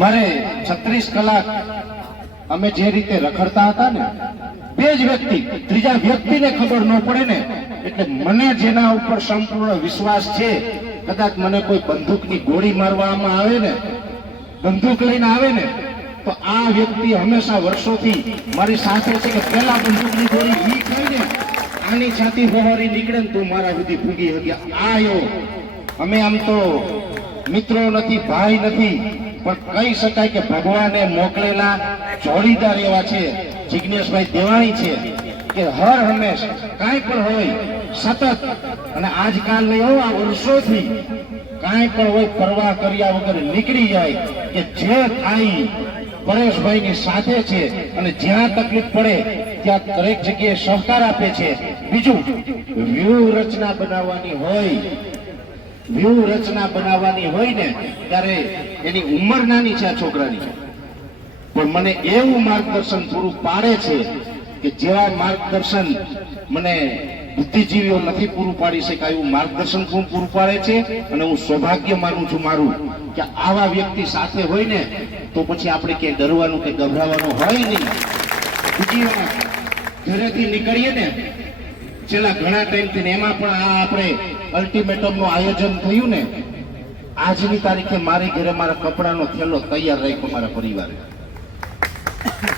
મારે 36 કલાક અમે જે રીતે રખડતા હતા ને, બે જ વ્યક્તિ, ત્રીજા વ્યક્તિને ખબર ન પડે ને. એટલે મને જેના ઉપર સંપૂર્ણ વિશ્વાસ છે, કદાચ મને કોઈ બંદૂકની ગોળી મારવામાં આવે ને બંદૂક લઈને આવે ને તો આ વ્યક્તિ હંમેશા વર્ષોથી મારી સાથે છે કે પહેલા બંદૂકની ગોળી ઈ ખાઈ ને આની છાતી ફોહરી નીકળે ને તું મારા સુધી ફૂગી ગયા. આયો અમે આમ તો મિત્રો નથી, ભાઈ નથી, પણ કહી શકાય કે ભગવાને મોકલેલા જોડીદાર એવા છે જિજ્ઞેશભાઈ દેવાણી છે કે હર હંમેશ કાંઈ પણ હોય સતત, અને આજકાલ નહીં હો, આ વર્ષોથી કાંઈ પણ હોય પરવા કર્યા વગર નીકળી જાય કે જે થાય પરેશભાઈની સાથે છે, અને જ્યાં તકલીફ પડે ત્યાં દરેક જગ્યાએ સહકાર આપે છે. બીજું વ્યૂહરચના બનાવવાની હોય ને ત્યારે એની ઉંમર નાની છે આ છોકરાની, પણ મને એવું માર્ગદર્શન પૂરું પાડે છે કે જેવા માર્ગદર્શન મને બુદ્ધિજીવીઓ નથી પૂરું પાડી શકાય એવું માર્ગદર્શન પૂરું પાડે છે. અને હું સૌભાગ્ય માનું છું મારું કે આવા વ્યક્તિ સાથે હોય ને તો પછી આપણે ક્યાંય ડરવાનું કે ગભરાવાનું હોય નહીં. બીજી વાત, ઘરેથી નીકળીએ ને છેલ્લા ઘણા ટાઈમથી, એમાં પણ આ આપણે અલ્ટિમેટમનું આયોજન થયું ને, આજની તારીખે મારી ઘરે મારા કપડાનો થેલો તૈયાર રાખ્યો મારા પરિવારે.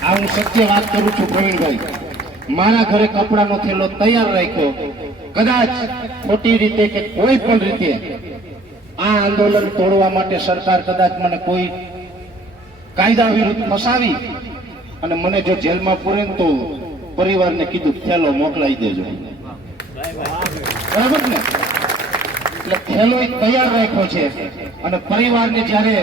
આ હું સત્ય વાત કરું છું પ્રવીણભાઈ, મારા ઘરે કપડાનો થેલો તૈયાર રાખ્યો. કદાચ ખોટી રીતે કે કોઈ પણ રીતે આ આંદોલન તોડવા માટે સરકાર કદાચ મને કોઈ કાયદા વિરુદ્ધ ફસાવી અને મને જો જેલમાં પૂરે ને તો પરિવારને કીધું થેલો મોકલાઈ દેજો, બરાબર ને? એટલે થેલો તૈયાર રાખ્યો છે. અને પરિવારને જ્યારે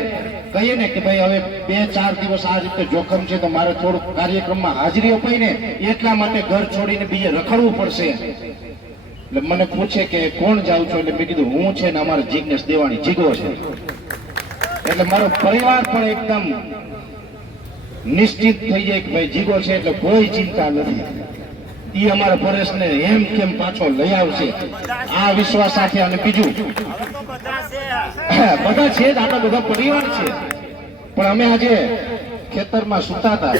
કહીએ ને કે ભાઈ હવે 2-4 દિવસ આ રીતે જોખમ છે તો મારે થોડુંક કાર્યક્રમમાં હાજરી અપાઈ ને એટલા માટે ઘર છોડીને બીજે રખડવું પડશે, એટલે મને પૂછે કે કોણ જાઉં છો, એટલે મેં કીધું હું છે ને અમારો જિજ્ઞેશ દેવાણી જીગો છે. એટલે મારો પરિવાર પણ એકદમ નિશ્ચિત થઈ જાય કે ભાઈ જીગો છે એટલે કોઈ ચિંતા નથી, ઈ અમારા પરેશને એમ કેમ પાછો લઈ આવશે આ વિશ્વાસ સાથે. અને બીજું બધા છે જ, આપણા બધા પરિવાર છે, પણ અમે આજે ખેતરમાં સૂતા હતા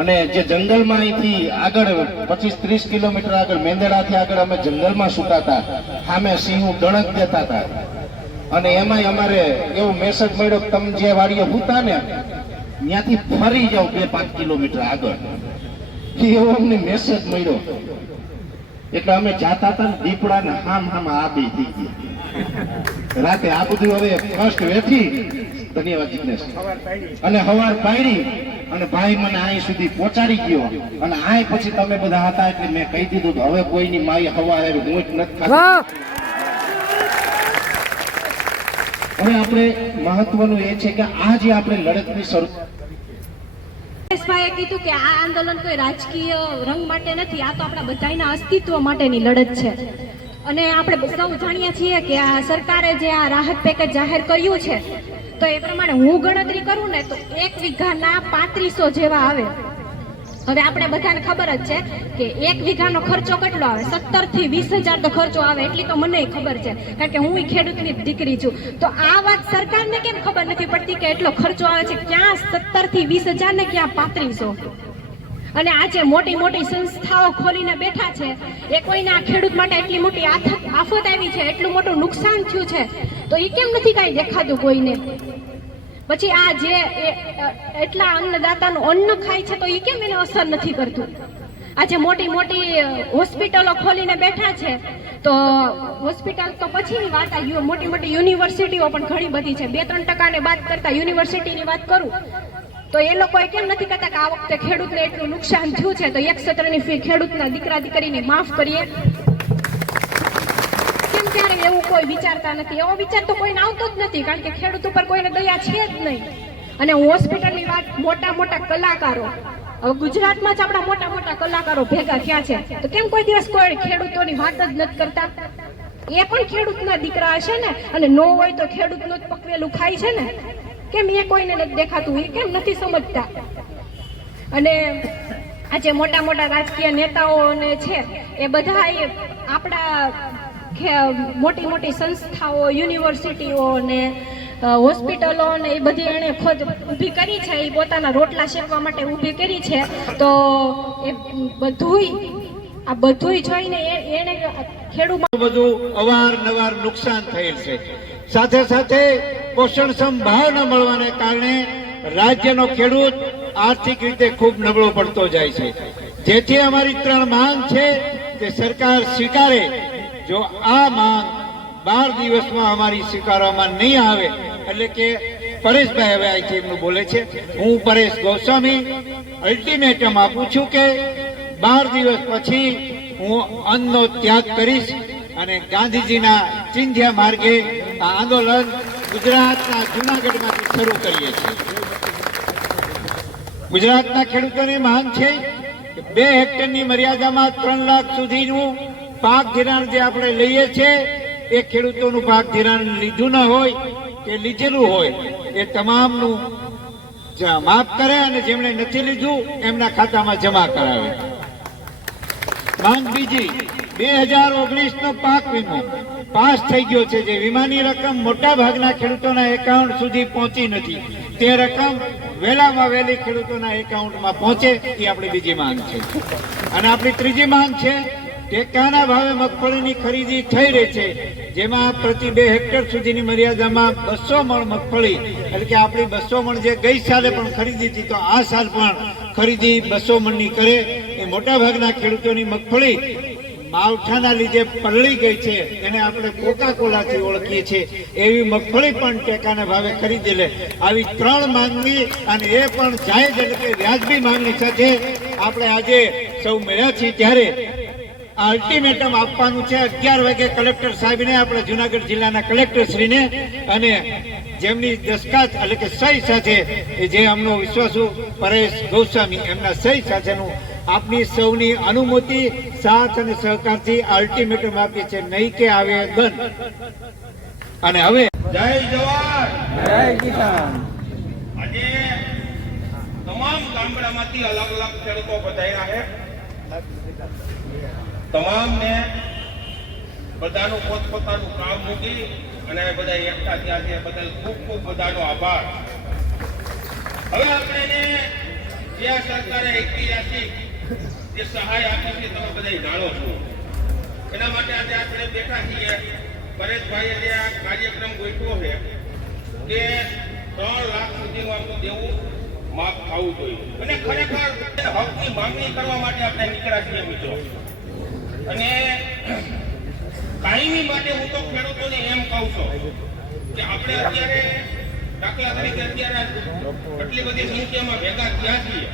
અને જે જંગલમાં અહીંથી આગળ 25-30 કિલોમીટર આગળ મેંદડાથી આગળ અમે જંગલમાં સૂતા હતા, સામે સિંહ ડણક દેતા હતા. અને એમાંય અમારે એવો મેસેજ મળ્યો કે તમે જે વાડીએ સૂતા ને ત્યાંથી ફરી જાઓ 2-5 કિલોમીટર આગળ, એવો અમને મેસેજ મળ્યો. એટલે અમે જાતા હતા ને દીપડાને હામ આબી થઈ ગઈ રાતે. આ બધું હવે ફર્સ્ટ વેઠી, ધન્યવાદ જિજ્ઞેશ, અને હવાર પાડી અને ભાઈ મને અહીં સુધી પહોંચાડી ગયો. અને આ પછી તમે બધા હતા એટલે મેં કહી દીધું કે હવે કોઈની માઈ હવા હું જ નથી ખાતી. હવે આપણે મહત્વનું એ છે કે આ જે આપણે લડતની શરૂ પરેશભાઈએ કીધું કે આ આંદોલન કોઈ રાજકીય રંગ માટે નથી, આ તો આપણા બધાના અસ્તિત્વ માટેની લડત છે. અને આપણે સૌ જાણીએ છીએ કે આ સરકારે જે આ રાહત પેકેજ જાહેર કર્યું છે તો એ પ્રમાણે હું ગણતરી કરું ને તો 1 વીઘાના 3500 જેવા આવે. હવે આપણે બધાને ખબર જ છે કે 1 વીઘાનો ખર્ચો કેટલો આવે, 17 થી 20,000 તો ખર્ચો આવે, એટલી તો મને ખબર છે કારણ કે હું ખેડૂતની દીકરી છું. તો આ વાત સરકારને કેમ ખબર નથી પડતી કે એટલો ખર્ચો આવે છે, ક્યાં 17 થી 20,000 ને ક્યાં 3500? અને આજે મોટી મોટી સંસ્થાઓ ખોલીને બેઠા છે, એ કોઈને આ ખેડૂત માટે એટલી મોટી આફત આવી છે, એટલું મોટું નુકસાન થયું છે, તો એ કેમ નથી કાંઈ દેખાતું કોઈને? પછી આ જે એટલા અન્નદાતાનું અન્ન ખાય છે તો એ કેમ એને અસર નથી કરતું? આજે મોટી મોટી હોસ્પિટલો ખોલીને બેઠા છે, તો હોસ્પિટલ તો પછીની વાત, આ મોટી મોટી યુનિવર્સિટીઓ પણ ઘણી બધી છે. 2-3% બાદ કરતા યુનિવર્સિટીની વાત કરું તો એ લોકોએ કેમ નથી કહેતા કે આ વખતે ખેડૂતને એટલું નુકસાન થયું છે તો 1 સત્રની ફી ખેડૂતના દીકરા દીકરીને માફ કરીએ? કેમ ત્યારે એવું કોઈ વિચારતા નથી? એવો વિચાર તો કોઈને આવતો જ નથી, કારણ કે ખેડૂત ઉપર કોઈને દયા છે જ નહીં. અને હોસ્પિટલની વાત, મોટા મોટા કલાકારો, હવે ગુજરાતમાં જ આપણા મોટા મોટા કલાકારો ભેગા થયા છે, તો કેમ કોઈ દિવસ કોઈ ખેડૂતોની વાત જ નથી કરતા? એ પણ ખેડૂતના દીકરા હશે ને, અને નો હોય તો ખેડૂતનું જ પકવેલું ખાય છે ને, કેમ એ કોઈને નથી દેખાતું? એ કેમ નથી સમજતા? અને આજે મોટા મોટા રાજકીય નેતાઓને છે એ બધા આપણા મોટી મોટી સંસ્થાઓ, યુનિવર્સિટીઓ ને હોસ્પિટલો ને એ બધી એને ખુદ ઊભી કરી છે, એ પોતાના રોટલા શેકવા માટે ઊભી કરી છે. તો એ બધુંય જોઈને એને ખેડૂત બધું અવારનવાર નુકસાન થયેલ છે. સાથે સાથે પોષણક્ષમ ભાવ ન મળવાને કારણે રાજ્યનો ખેડૂત આર્થિક રીતે ખૂબ નબળો પડતો જાય છે. જેથી અમારી 3 માંગ છે કે સરકાર સ્વીકારે. જો આ માંગ 12 દિવસમાં અમારી સ્વીકારવામાં નહીં આવે, એટલે કે પરેશભાઈ હવે અહીંથી એમનું બોલે છે, હું પરેશ ગોસ્વામી અલ્ટિમેટમ આપું છું કે 12 દિવસ પછી હું અન્નનો ત્યાગ કરીશ અને ગાંધીજીના ચિંધ્યા માર્ગે આ આંદોલન ગુજરાતના જૂનાગઢમાંથી શરૂ કરીએ છીએ. ગુજરાતના ખેડૂતોની માંગ છે કે 2 હેક્ટરની મર્યાદામાં 3 લાખ સુધીનું પાક ધિરાણ જે આપણે લઈએ છીએ એ ખેડૂતોનું પાક ધિરાણ લીધું ન હોય કે લીધેલું હોય એ તમામનું માફ કરે અને જેમણે નથી લીધું એમના ખાતામાં જમા કરાવે. માંગ બીજી, 2019 નો પાક વીમો પાસ થઈ ગયો છે. જે વીમાની રકમ મોટા ભાગના ખેડૂતોના એકાઉન્ટ સુધી પહોંચી નથી, તે રકમ વહેલામાં વહેલી ખેડૂતોના એકાઉન્ટમાં પહોંચે એ આપણી બીજી માંગ છે. અને આપણી ત્રીજી માંગ છે, ટેકાના ભાવે મગફળીની ખરીદી થઈ રહી છે, જેમાં પ્રતિ 2 હેક્ટર સુધીની મર્યાદામાં 200 મણ મગફળી, એટલે કે આપણી 200 મણ જે ગઈ સાલે પણ ખરીદી હતી તો આ સાલ પણ ખરીદી 200 મણની કરે. એ મોટા ભાગના ખેડૂતોની મગફળી માવઠાના લીધે પલળી ગઈ છે, એને આપણે કોકા કોલાથી ઓળખીએ છીએ, એવી મગફળી પણ ટેકાના ભાવે ખરીદી લે. આવી 3 માંગણી, અને એ પણ જાયજ એટલે કે વ્યાજબી માંગણી સાથે આપણે આજે સૌ મળ્યા છીએ. ત્યારે આ અલ્ટિમેટમ આપવાનું છે 11 વાગે કલેક્ટર સાહેબને, આપણે જૂનાગઢ જિલ્લાના કલેક્ટર શ્રીને, અને જેમની દસ્તખત એટલે કે સહી સાથે જે અમનો વિશ્વાસુ પરેશ ગોસ્વામી એમના સહી સાથેનું આપની સૌની અનુમતિ, સાથ અને સહકારથી અલ્ટિમેટમ આપીએ છીએ, નહીં કે આવેદન. અને હવે જય જવાન જય કિસાન. આજે તમામ ગામડામાંથી અલગ અલગ ખેડૂતો પધાર્યા છે. તમામને બધાનું પોતપોતાનું કામ મૂકી અને બધા એકઠા થયા છે, બદલ ખૂબ ખૂબ બધાનો આભાર. હવે આપણે જે આ સરકારે ઐતિહાસિક જે સહાય આપી છે તમે બધા જાણો છો, એના માટે આજે આપણે બેઠા છીએ. પરેશભાઈએ જે આ કાર્યક્રમ ગોઠવ્યો છે કે 3 લાખ સુધીનું આપણું દેવું માફ થવું જોઈએ, અને ખરેખર હકની માંગણી કરવા માટે આપણે નીકળ્યા છીએ મિત્રો. અને કાયમી માટે હું તો ખેડૂતોને એમ કહું છું કે આપણે અત્યારે દાખલા તરીકે અત્યારે આટલી બધી સંખ્યામાં ભેગા થયા છીએ,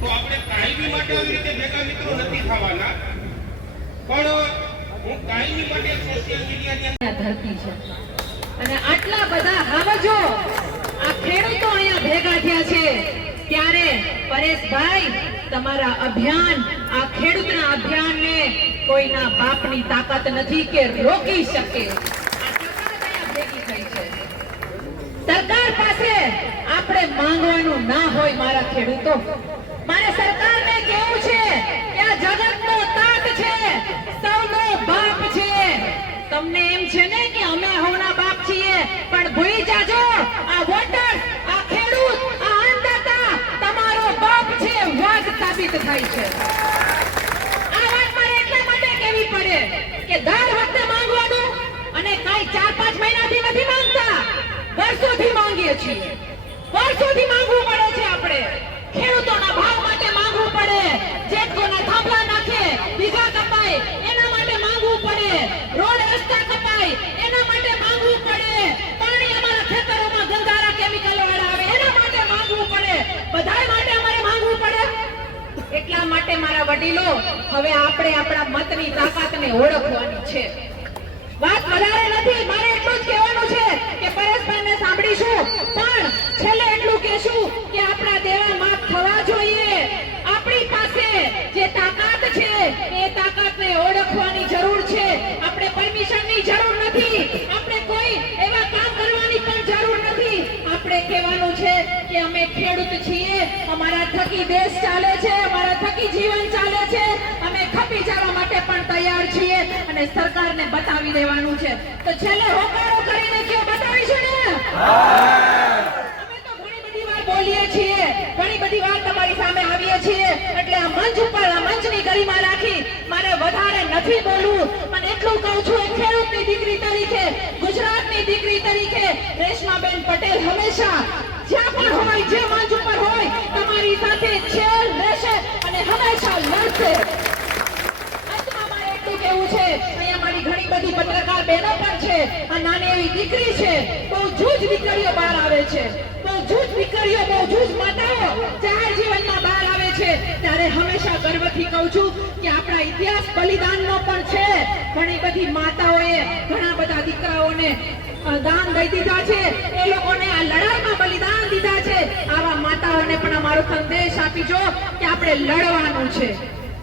તો આપણે કાયમી માટે આવી રીતે ભેગા મિત્રો નથી થવાના, પણ હું કાયમી માટે સોશિયલ મીડિયાની ધરતી છે. અને આટલા બધા હાવજો આ ખેડૂતો અહીંયા ભેગા થયા છે, ત્યારે પરેશભાઈ તમારા અભિયાન, આ ખેડૂતના અભિયાનને કોઈના બાપની તાકાત નથી કે રોકી શકે. આ સરકાર અહીંયા ભેગી થઈ છે. સરકાર પાસે આપણે માંગવાનું ના હોય મારા ખેડૂતો. મારે સરકારને કહેવું છે કે આ જગતનો તાત છે, સૌનો બાપ છે. તમને એમ છે ને કે અમે હવના બાપ છીએ, પણ ભૂલી જાજો આ વોટર, આ ખેડૂત, આ અન્નદાતા તમારો બાપ છે, વાઘ સાબિત થાય છે. આ વાત મારે એટલા માટે કહેવી પડે કે દર વખતે માંગવાનું, અને કાઈ 4-5 મહિનાથી નથી માંગતા, વર્ષોથી માંગીએ છીએ. વર્ષોથી માંગવું પડે છે. આપણે ખેડૂતોના ભાવ માટે માંગવું પડે, જેટકોના થાંભલા નાખે, વીઘા કપાય એના માટે માંગવું પડે, રોડ રસ્તા કપાય એના માટે માંગવું પડે, પાણી અમારા ખેતરોમાં ગંધારા કેમિકલ વાળા આવે એના માટે માંગવું પડે, બધાય માટે અમારે માંગવું પડે. એટલા માટે મારા વડીલો, હવે આપણે આપણા મતની તાકાતને ઓળખવાની છે. વાત વધારે નથી, મારે એટલું જ કહેવાનું છે કે પરેશભાઈને સાંભળીશું, પણ છેલ્લે એટલું કહેશું કે આપણા દેવા માફ થવા જોઈએ. આપણી પાસે જે તાકાત છે એ તાકાતને ઓળખવાની જરૂર છે. આપણે પરમિશનની જરૂર નથી, આપણે કોઈ એવા કામ કરવાની પણ જરૂર નથી. આપણે કહેવાનું છે કે અમે ખેડૂત છીએ, અમારા થકી દેશ ચાલે છે, અમારા થકી જીવન ચાલે છે, અમે ખપી જવા માટે પણ તૈયાર છીએ, અને સરકારને બતાવી દેવાનું છે. તો છેલ્લે હોકારો કરીને કયો બતાવીશું ને? અમે તો ઘણી બધી વાર બોલીએ છીએ, ઘણી બધી વાર તમારી સામે આવીએ છીએ, એટલે આ મંચ ઉપર આ મંચની ગરિમા રાખી મારે વધારે નથી બોલવું. પણ એટલું કહું છું, એક ખેડૂતની દીકરી તરીકે, ગુજરાતની દીકરી તરીકે રેશમાબેન પટેલ હંમેશા જ્યાં પણ હોય જે મંચ ઉપર હોય તમારી સાથે છે, રહેશે અને હંમેશા લડશે. અંતમાં મારે એટલું કહેવું છે, અહીંયા મારી ઘણી બધી પત્રકાર બહેનો પણ છે. આ નાની એવી દીકરી છે, બહુ જૂજ દીકરીઓ બહાર આવે છે, બહુ જૂજ દીકરીઓ, બહુ જૂજ માતાઓ જાહેર જીવનમાં બહાર આવે છે. ત્યારે હંમેશા ગર્વથી કહું છું કે આપણા ઇતિહાસ બલિદાનનો પણ છે. ઘણી બધી માતાઓએ ઘણા બધા દીકરાઓને દાન દઈ દીધા છે, એ લોકોને આ લડાઈમાં બલિદાન દીધા છે. આવા માતાઓને પણ અમારો સંદેશ આપીજો કે આપણે લડવાનું છે,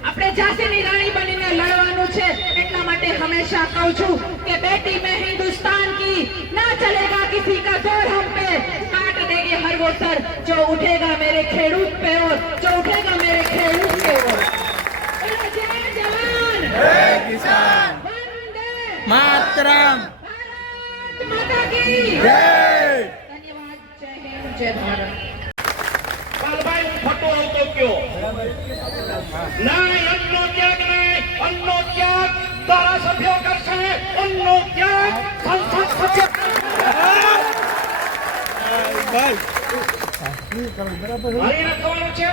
આપણે ઝાંસીની રાણી બનીને લડવાનું છે. એટલા માટે હંમેશા કહું છું કે બેટી મેં હિન્દુસ્તાન કી, ના ચલેગા કિસી કા જોર હમ पे, काट देंगे हर वो सर जो उठेगा मेरे खेडूत पे और जो उठेगा मेरे खेडूत पे और. जय जवान जय किसान वंदे मातरम भारत माता की जय. धन्यवाद. जय हिंद जय भारत. કાલભાઈ હું ખોટો આવતો કયો? નહીં, અન્નનો ત્યાગ નહીં. અન્નનો ત્યાગ ધારાસભ્યો કરશે, અન્નનો ત્યાગ સંસદ સભ્ય કરશે. મારી રાખવાનું છે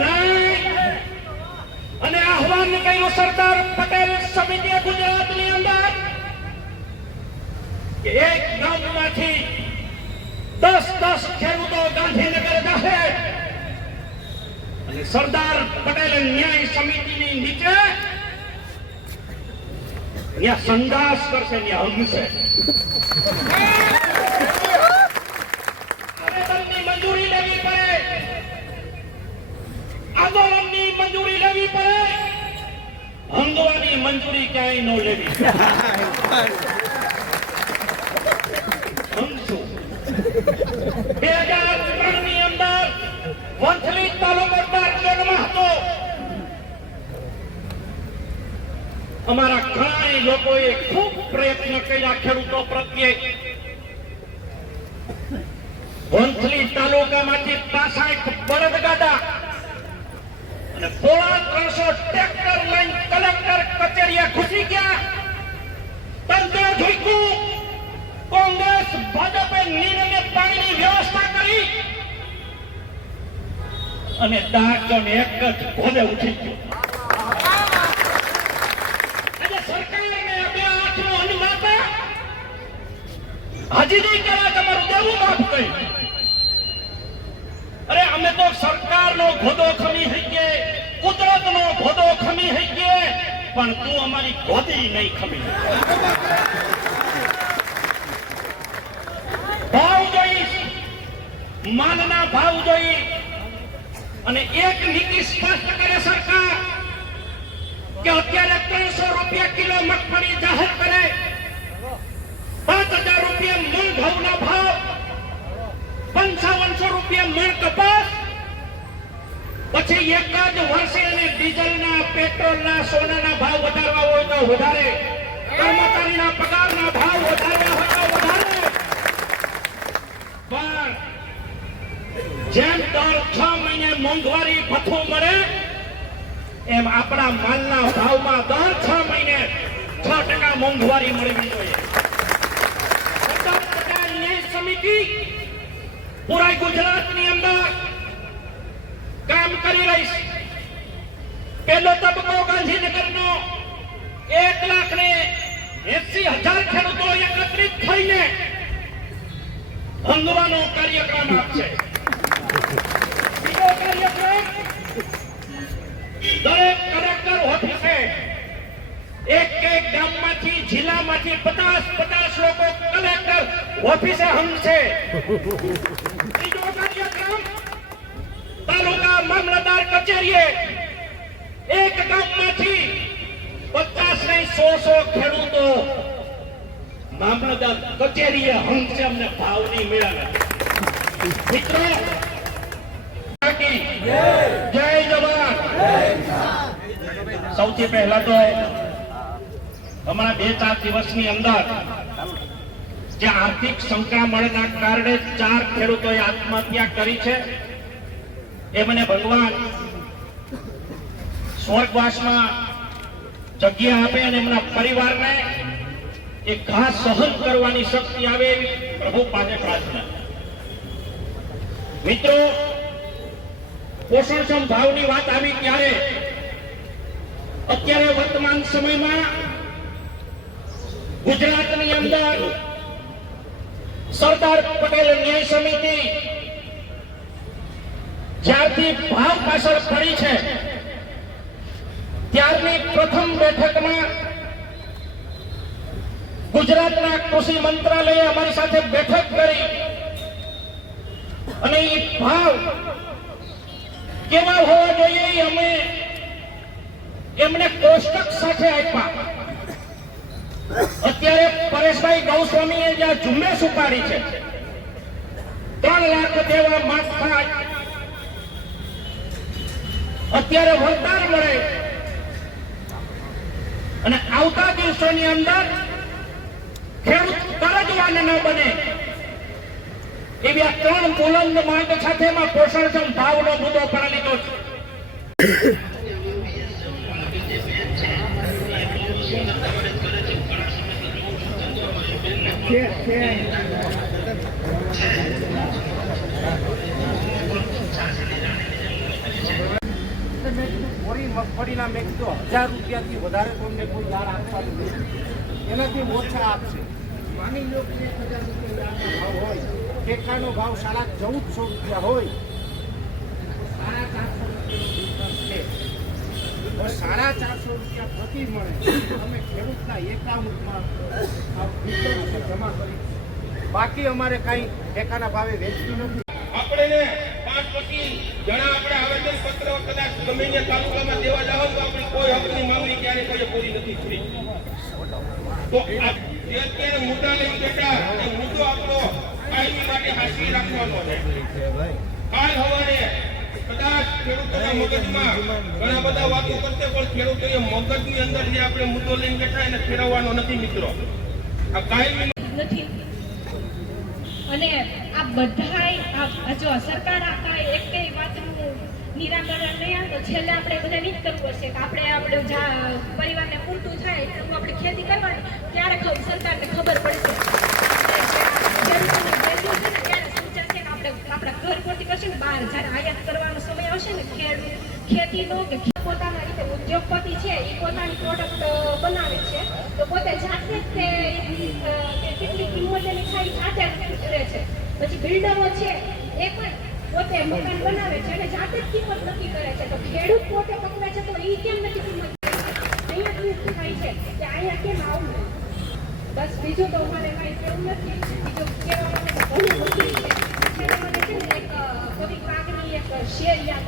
નહીં. અને આહવાન કર્યું સરદાર પટેલ સમિતિએ ગુજરાતની અંદર કે એક ગામમાંથી 10 ખેડૂતો ગાંધીનગર જશે અને સરદાર પટેલ ન્યાય સમિતિની નીચે ત્યાં સંદાસ કરશે, ત્યાં હમશે. આવેદનની મંજૂરી લેવી પડે, આંદોલનની મંજૂરી લેવી પડે, હંગવાની મંજૂરી ક્યાંય ન લેવી. હંગશું 2003 ની અંદર વંથલી તાલુકો ડાર્જલિંગમાં હતો. અમારા ઘણા લોકોએ ખૂબ પ્રયત્ન કર્યા ખેડૂતો પ્રત્યે. વંથલી તાલુકામાંથી 65 બળદગાડા અને 350 ટ્રેક્ટર લઈને કલેક્ટર કચેરીએ ઘૂસી ગયા. તંત્ર ઝૂક્યું. કોંગ્રેસ ભાજપે નીરને પાણીની વ્યવસ્થા કરી અને ડાકણ એક જ ઘોડે ઉઠી ગયો. આજે સરકારને બે હાથનો અન્નમાપ હજી નહીં કરે, તમારું દેવું માફ કરી. અરે અમે તો સરકારનો ઘોડો ખમી થઈ ગયે, કુદરતનો ઘોડો ખમી થઈ ગયે, પણ તું અમારી ગોદી નહીં ખમી. ભાવ જોઈ, માલના ભાવ જોઈ અને એક નીતિ સ્પષ્ટ કરે સરકાર કે અત્યારે 300 રૂપિયા કિલો મગફળી જાહેર કરે, 5000 રૂપિયા મણ ઘઉંના ભાવ, 5500 રૂપિયા મણ કપાસ. પછી એક જ વર્ષે અને ડીઝલના, પેટ્રોલના, સોનાના ભાવ વધારવા હોય તો વધારે, કર્મચારીના પગારના ભાવ વધારવા હોય તો વધારે. પણ જેમ દર 6 મહિને મોંઘવારી ભથ્થું મળે એમ આપણા માલના ભાવમાં દર 6 મહિને 6% મોંઘવારી મળવી જોઈએ. સરદાર પટેલ ન્યાય સમિતિ પૂરા ગુજરાતની અંદર કામ કરી રહી છે. પહેલો તબક્કો ગાંધીનગરનો 1,80,000 ખેડૂતો એકત્રિત થઈને હંગવાનો કાર્યક્રમ આપશે. બીજો કાર્યક્રમ દરેક કલેક્ટર ઓફિસે એક ગામમાંથી, જિલ્લામાંથી 50 લોકો કલેક્ટર ઓફિસે હંગશે. ત્રીજો કાર્યક્રમ તાલુકા મામલતદાર કચેરીએ એક ગામમાંથી 50 નહીં 100 ખેડૂતો મામલતદાર કચેરીએ હંગશે. અમને ભાવ નહીં મળ્યા. મિત્રો, જય જવાન. સૌથી પહેલા તો હમણાં 2-4 દિવસની અંદર જે આર્થિક સંકળામણના કારણે 4 ખેડૂતોએ આત્મહત્યા કરી છે, એ મને ભગવાન સ્વર્ગવાસમાં જગ્યા આપે અને એમના પરિવારને એ ઘા સહન કરવાની શક્તિ આવે એવી પ્રભુ પાસે પ્રાર્થના. મિત્રો, પોષણક્ષમ ભાવની વાત આવી ત્યારે અત્યારે વર્તમાન સમયમાં ગુજરાતની અંદર સરદાર પટેલ ન્યાય સમિતિ જ્યારથી ભાવ પાછળ પડી છે ત્યારની પ્રથમ બેઠકમાં ગુજરાતના કૃષિ મંત્રાલયે અમારી સાથે બેઠક કરી અને એ ભાવ કેવા હોવા જોઈએ એ અમે એમને કોષ્ટક સાથે આપ્યા. અત્યારે પરેશભાઈ ગૌસ્વામીએ જ્યાં ઝુંબેશ ઉપાડી છે 3 લાખ દેવા માફ થાય, અત્યારે વળતર મળે અને આવતા દિવસોની અંદર ખેડૂત કરજવાન ન બને એવી આ 3 બુલંદ માંગ સાથે પોષણક્ષમ ભાવનો મુદ્દો પણ લીધો છે. મગફળીના મેં કીધું 1000 રૂપિયાથી વધારે તમને કોઈ દાળ આપવાનું નથી, એનાથી ઓછા આપશે. માની લો કે 1000 રૂપિયા ભાવ હોય, ટેકાનો ભાવ 1450 રૂપિયા હોય, 450 રૂપિયા પ્રતિ મળે. અમે ખેડૂતના એકાઉન્ટમાં જમા કરી, બાકી અમારે કઈ ટેકાના ભાવે વેચતું નથી. આપણે 5 પછી ઘણા આપણે આવેદન પત્ર કદાચ ગમે તે તાલુકામાં દેવા જાવ તો આપણે કોઈ હકની માંગણી ક્યારે કોઈ પૂરી નથી થઈ. તો અત્યારે મુદ્દા લઈને બેઠા એ મુદ્દો આપણો કાયમી માટે હાંસી રાખવાનો છે. કાલ સવારે કદાચ ખેડૂતોના મગજમાં ઘણા બધા વાતો કરશે પણ ખેડૂતોએ મગજની અંદર જે આપણે મુદ્દો લઈને બેઠા એને ફેરવવાનો નથી મિત્રો. આ કાયમી નથી. અને આ બધાય જો સરકાર આ એકેય વાતનું નિરાકરણ નહીં આવે તો છેલ્લે આપણે બધાને જ કરવું પડશે કે આપણે પરિવારને પૂરતું થાય એટલું આપણે ખેતી કરવાની, ત્યારે સરકારને ખબર પડશે આપણા ઘર પૂરતી કરશે ને બહાર જ્યારે આયાત કરવાનો સમય આવશે ને ખેતીનો કે પોતાના રીતે ઉદ્યોગપતિ છે એ પોતાની પ્રોડક્ટ બનાવે છે તો પોતે જાતે જ તે કેટલી કિંમત એની ખાઈ જાતે કરે છે. પછી બિલ્ડરો છે એ પણ પોતે મકાન બનાવે છે અને જાતે જ કિંમત નક્કી કરે છે. તો ખેડૂત પોતે પકવે છે તો એ કેમ નથી કિંમત અહીંયા શું થાય છે કે અહીંયા કેમ આવું? બસ બીજું તો અમારે કાંઈ કેવું નથી. બીજું કહેવા માટે ઘણું બધું છે. છેલ્લે મને છે ને એક કવિ કાગની એક શેર યાદ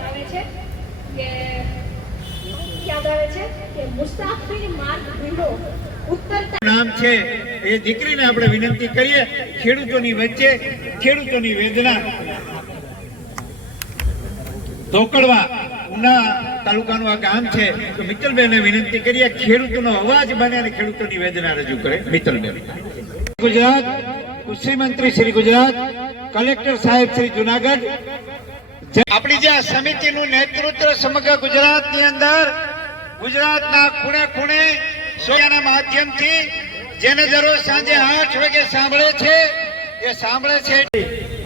આવે છે કે મુસાફરી માર્ગ ભીડો ઉત્તરતા નામ છે એ દીકરીને આપણે વિનંતી કરીએ ખેડૂતોની વચ્ચે ખેડૂતોની વેદના ધોકડવા ઉના તાલુકાનું આ ગામ છે તો મિત્તલબેનને વિનંતી કરીએ ખેડૂતોનો અવાજ બને અને ખેડૂતોની વેદના રજૂ કરે. મિત્તલબેન. ગુજરાત કૃષિ મંત્રી શ્રી ગુજરાત, કલેક્ટર સાહેબ શ્રી જુનાગઢ, આપણી જે આ સમિતિનું નેતૃત્વ સમગ્ર ગુજરાતની અંદર ગુજરાતના ખૂણે ખૂણે સોયાના માધ્યમથી જેને દરરોજ સાંજે 8 વાગે સાંભળે છે એ સાંભળે છે.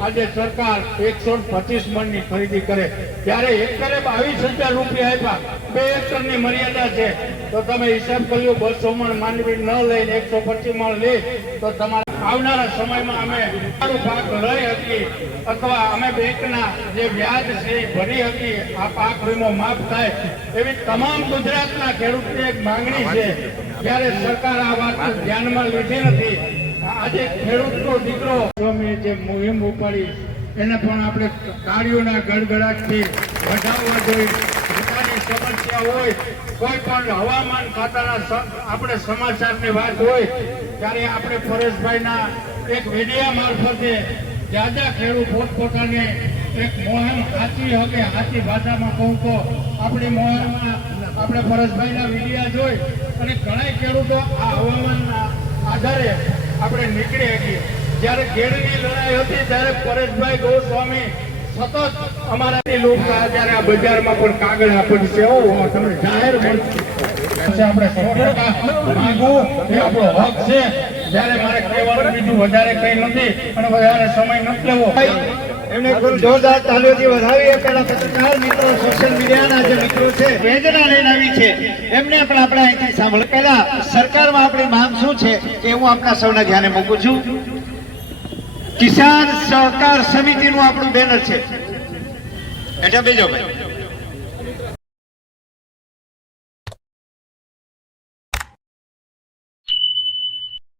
આજે સરકાર 125 મણની ખરીદી કરે ત્યારે એકરે 22,000 રૂપિયા આપ્યા. 2 એકરની મર્યાદા છે તો તમે હિસાબ કર્યો 200 મણ માંડવી ન લઈને 125 મણ લે તો તમારા આવનારા સમયમાં અમે પાક લઈ શકીએ અથવા અમે બેંકના જે વ્યાજ છે એ ભરી શકીએ, આ પાક વીમો માફ થાય એવી તમામ ગુજરાતના ખેડૂતની એક માંગણી છે. ત્યારે સરકાર આ વાત ધ્યાનમાં લીધી નથી. આજે ખેડૂતનો દીકરો જે મુહિમ ઉપાડી એને પણ આપણે તાળીઓના ગડગડાટથી વધાવવા જોઈએ. પોતાની સમસ્યા હોય કોઈ પણ હવામાન ખાતાના આપણે સમાચારની વાત હોય ત્યારે આપણે પરેશભાઈના એક મીડિયા મારફતે જ્યાં ખેડૂત પોતપોતાને એક મોહમ સાચી હકે સાચી ભાષામાં કહું તો આપણી મોહમમાં આપણે પરેશભાઈના વિડીયા જોઈ અને ઘણા ખેડૂતો આ હવામાનના આધારે આપણે નીકળી શકીએ. જ્યારે ઘેડની લડાઈ હતી ત્યારે પરેશભાઈ ગોસ્વામી સતત અમારાથી લોકો જ્યારે આ બજારમાં પણ કાગળ આપી છે તમે જાહેર આપણે માંગવું એ આપણો હક છે. જ્યારે મારે કહેવાનું બીજું વધારે કંઈ નથી અને વધારે સમય નથી લેવો. એમને ખૂબ જોરદાર તાલીઓથી વધાવીએ. પેલા પત્રકાર મિત્રો, સોશિયલ મીડિયાના જે મિત્રો છે, વેદના લઈને આવી છે, એમને પણ આપણે અહીંથી સાંભળ. પહેલા સરકારમાં આપણી માંગ શું છે એ હું આપના સૌના ધ્યાને મૂકું છું. કિસાન સહકાર સમિતિનું આપણું બેનર છે. એટલે બીજો ભાઈ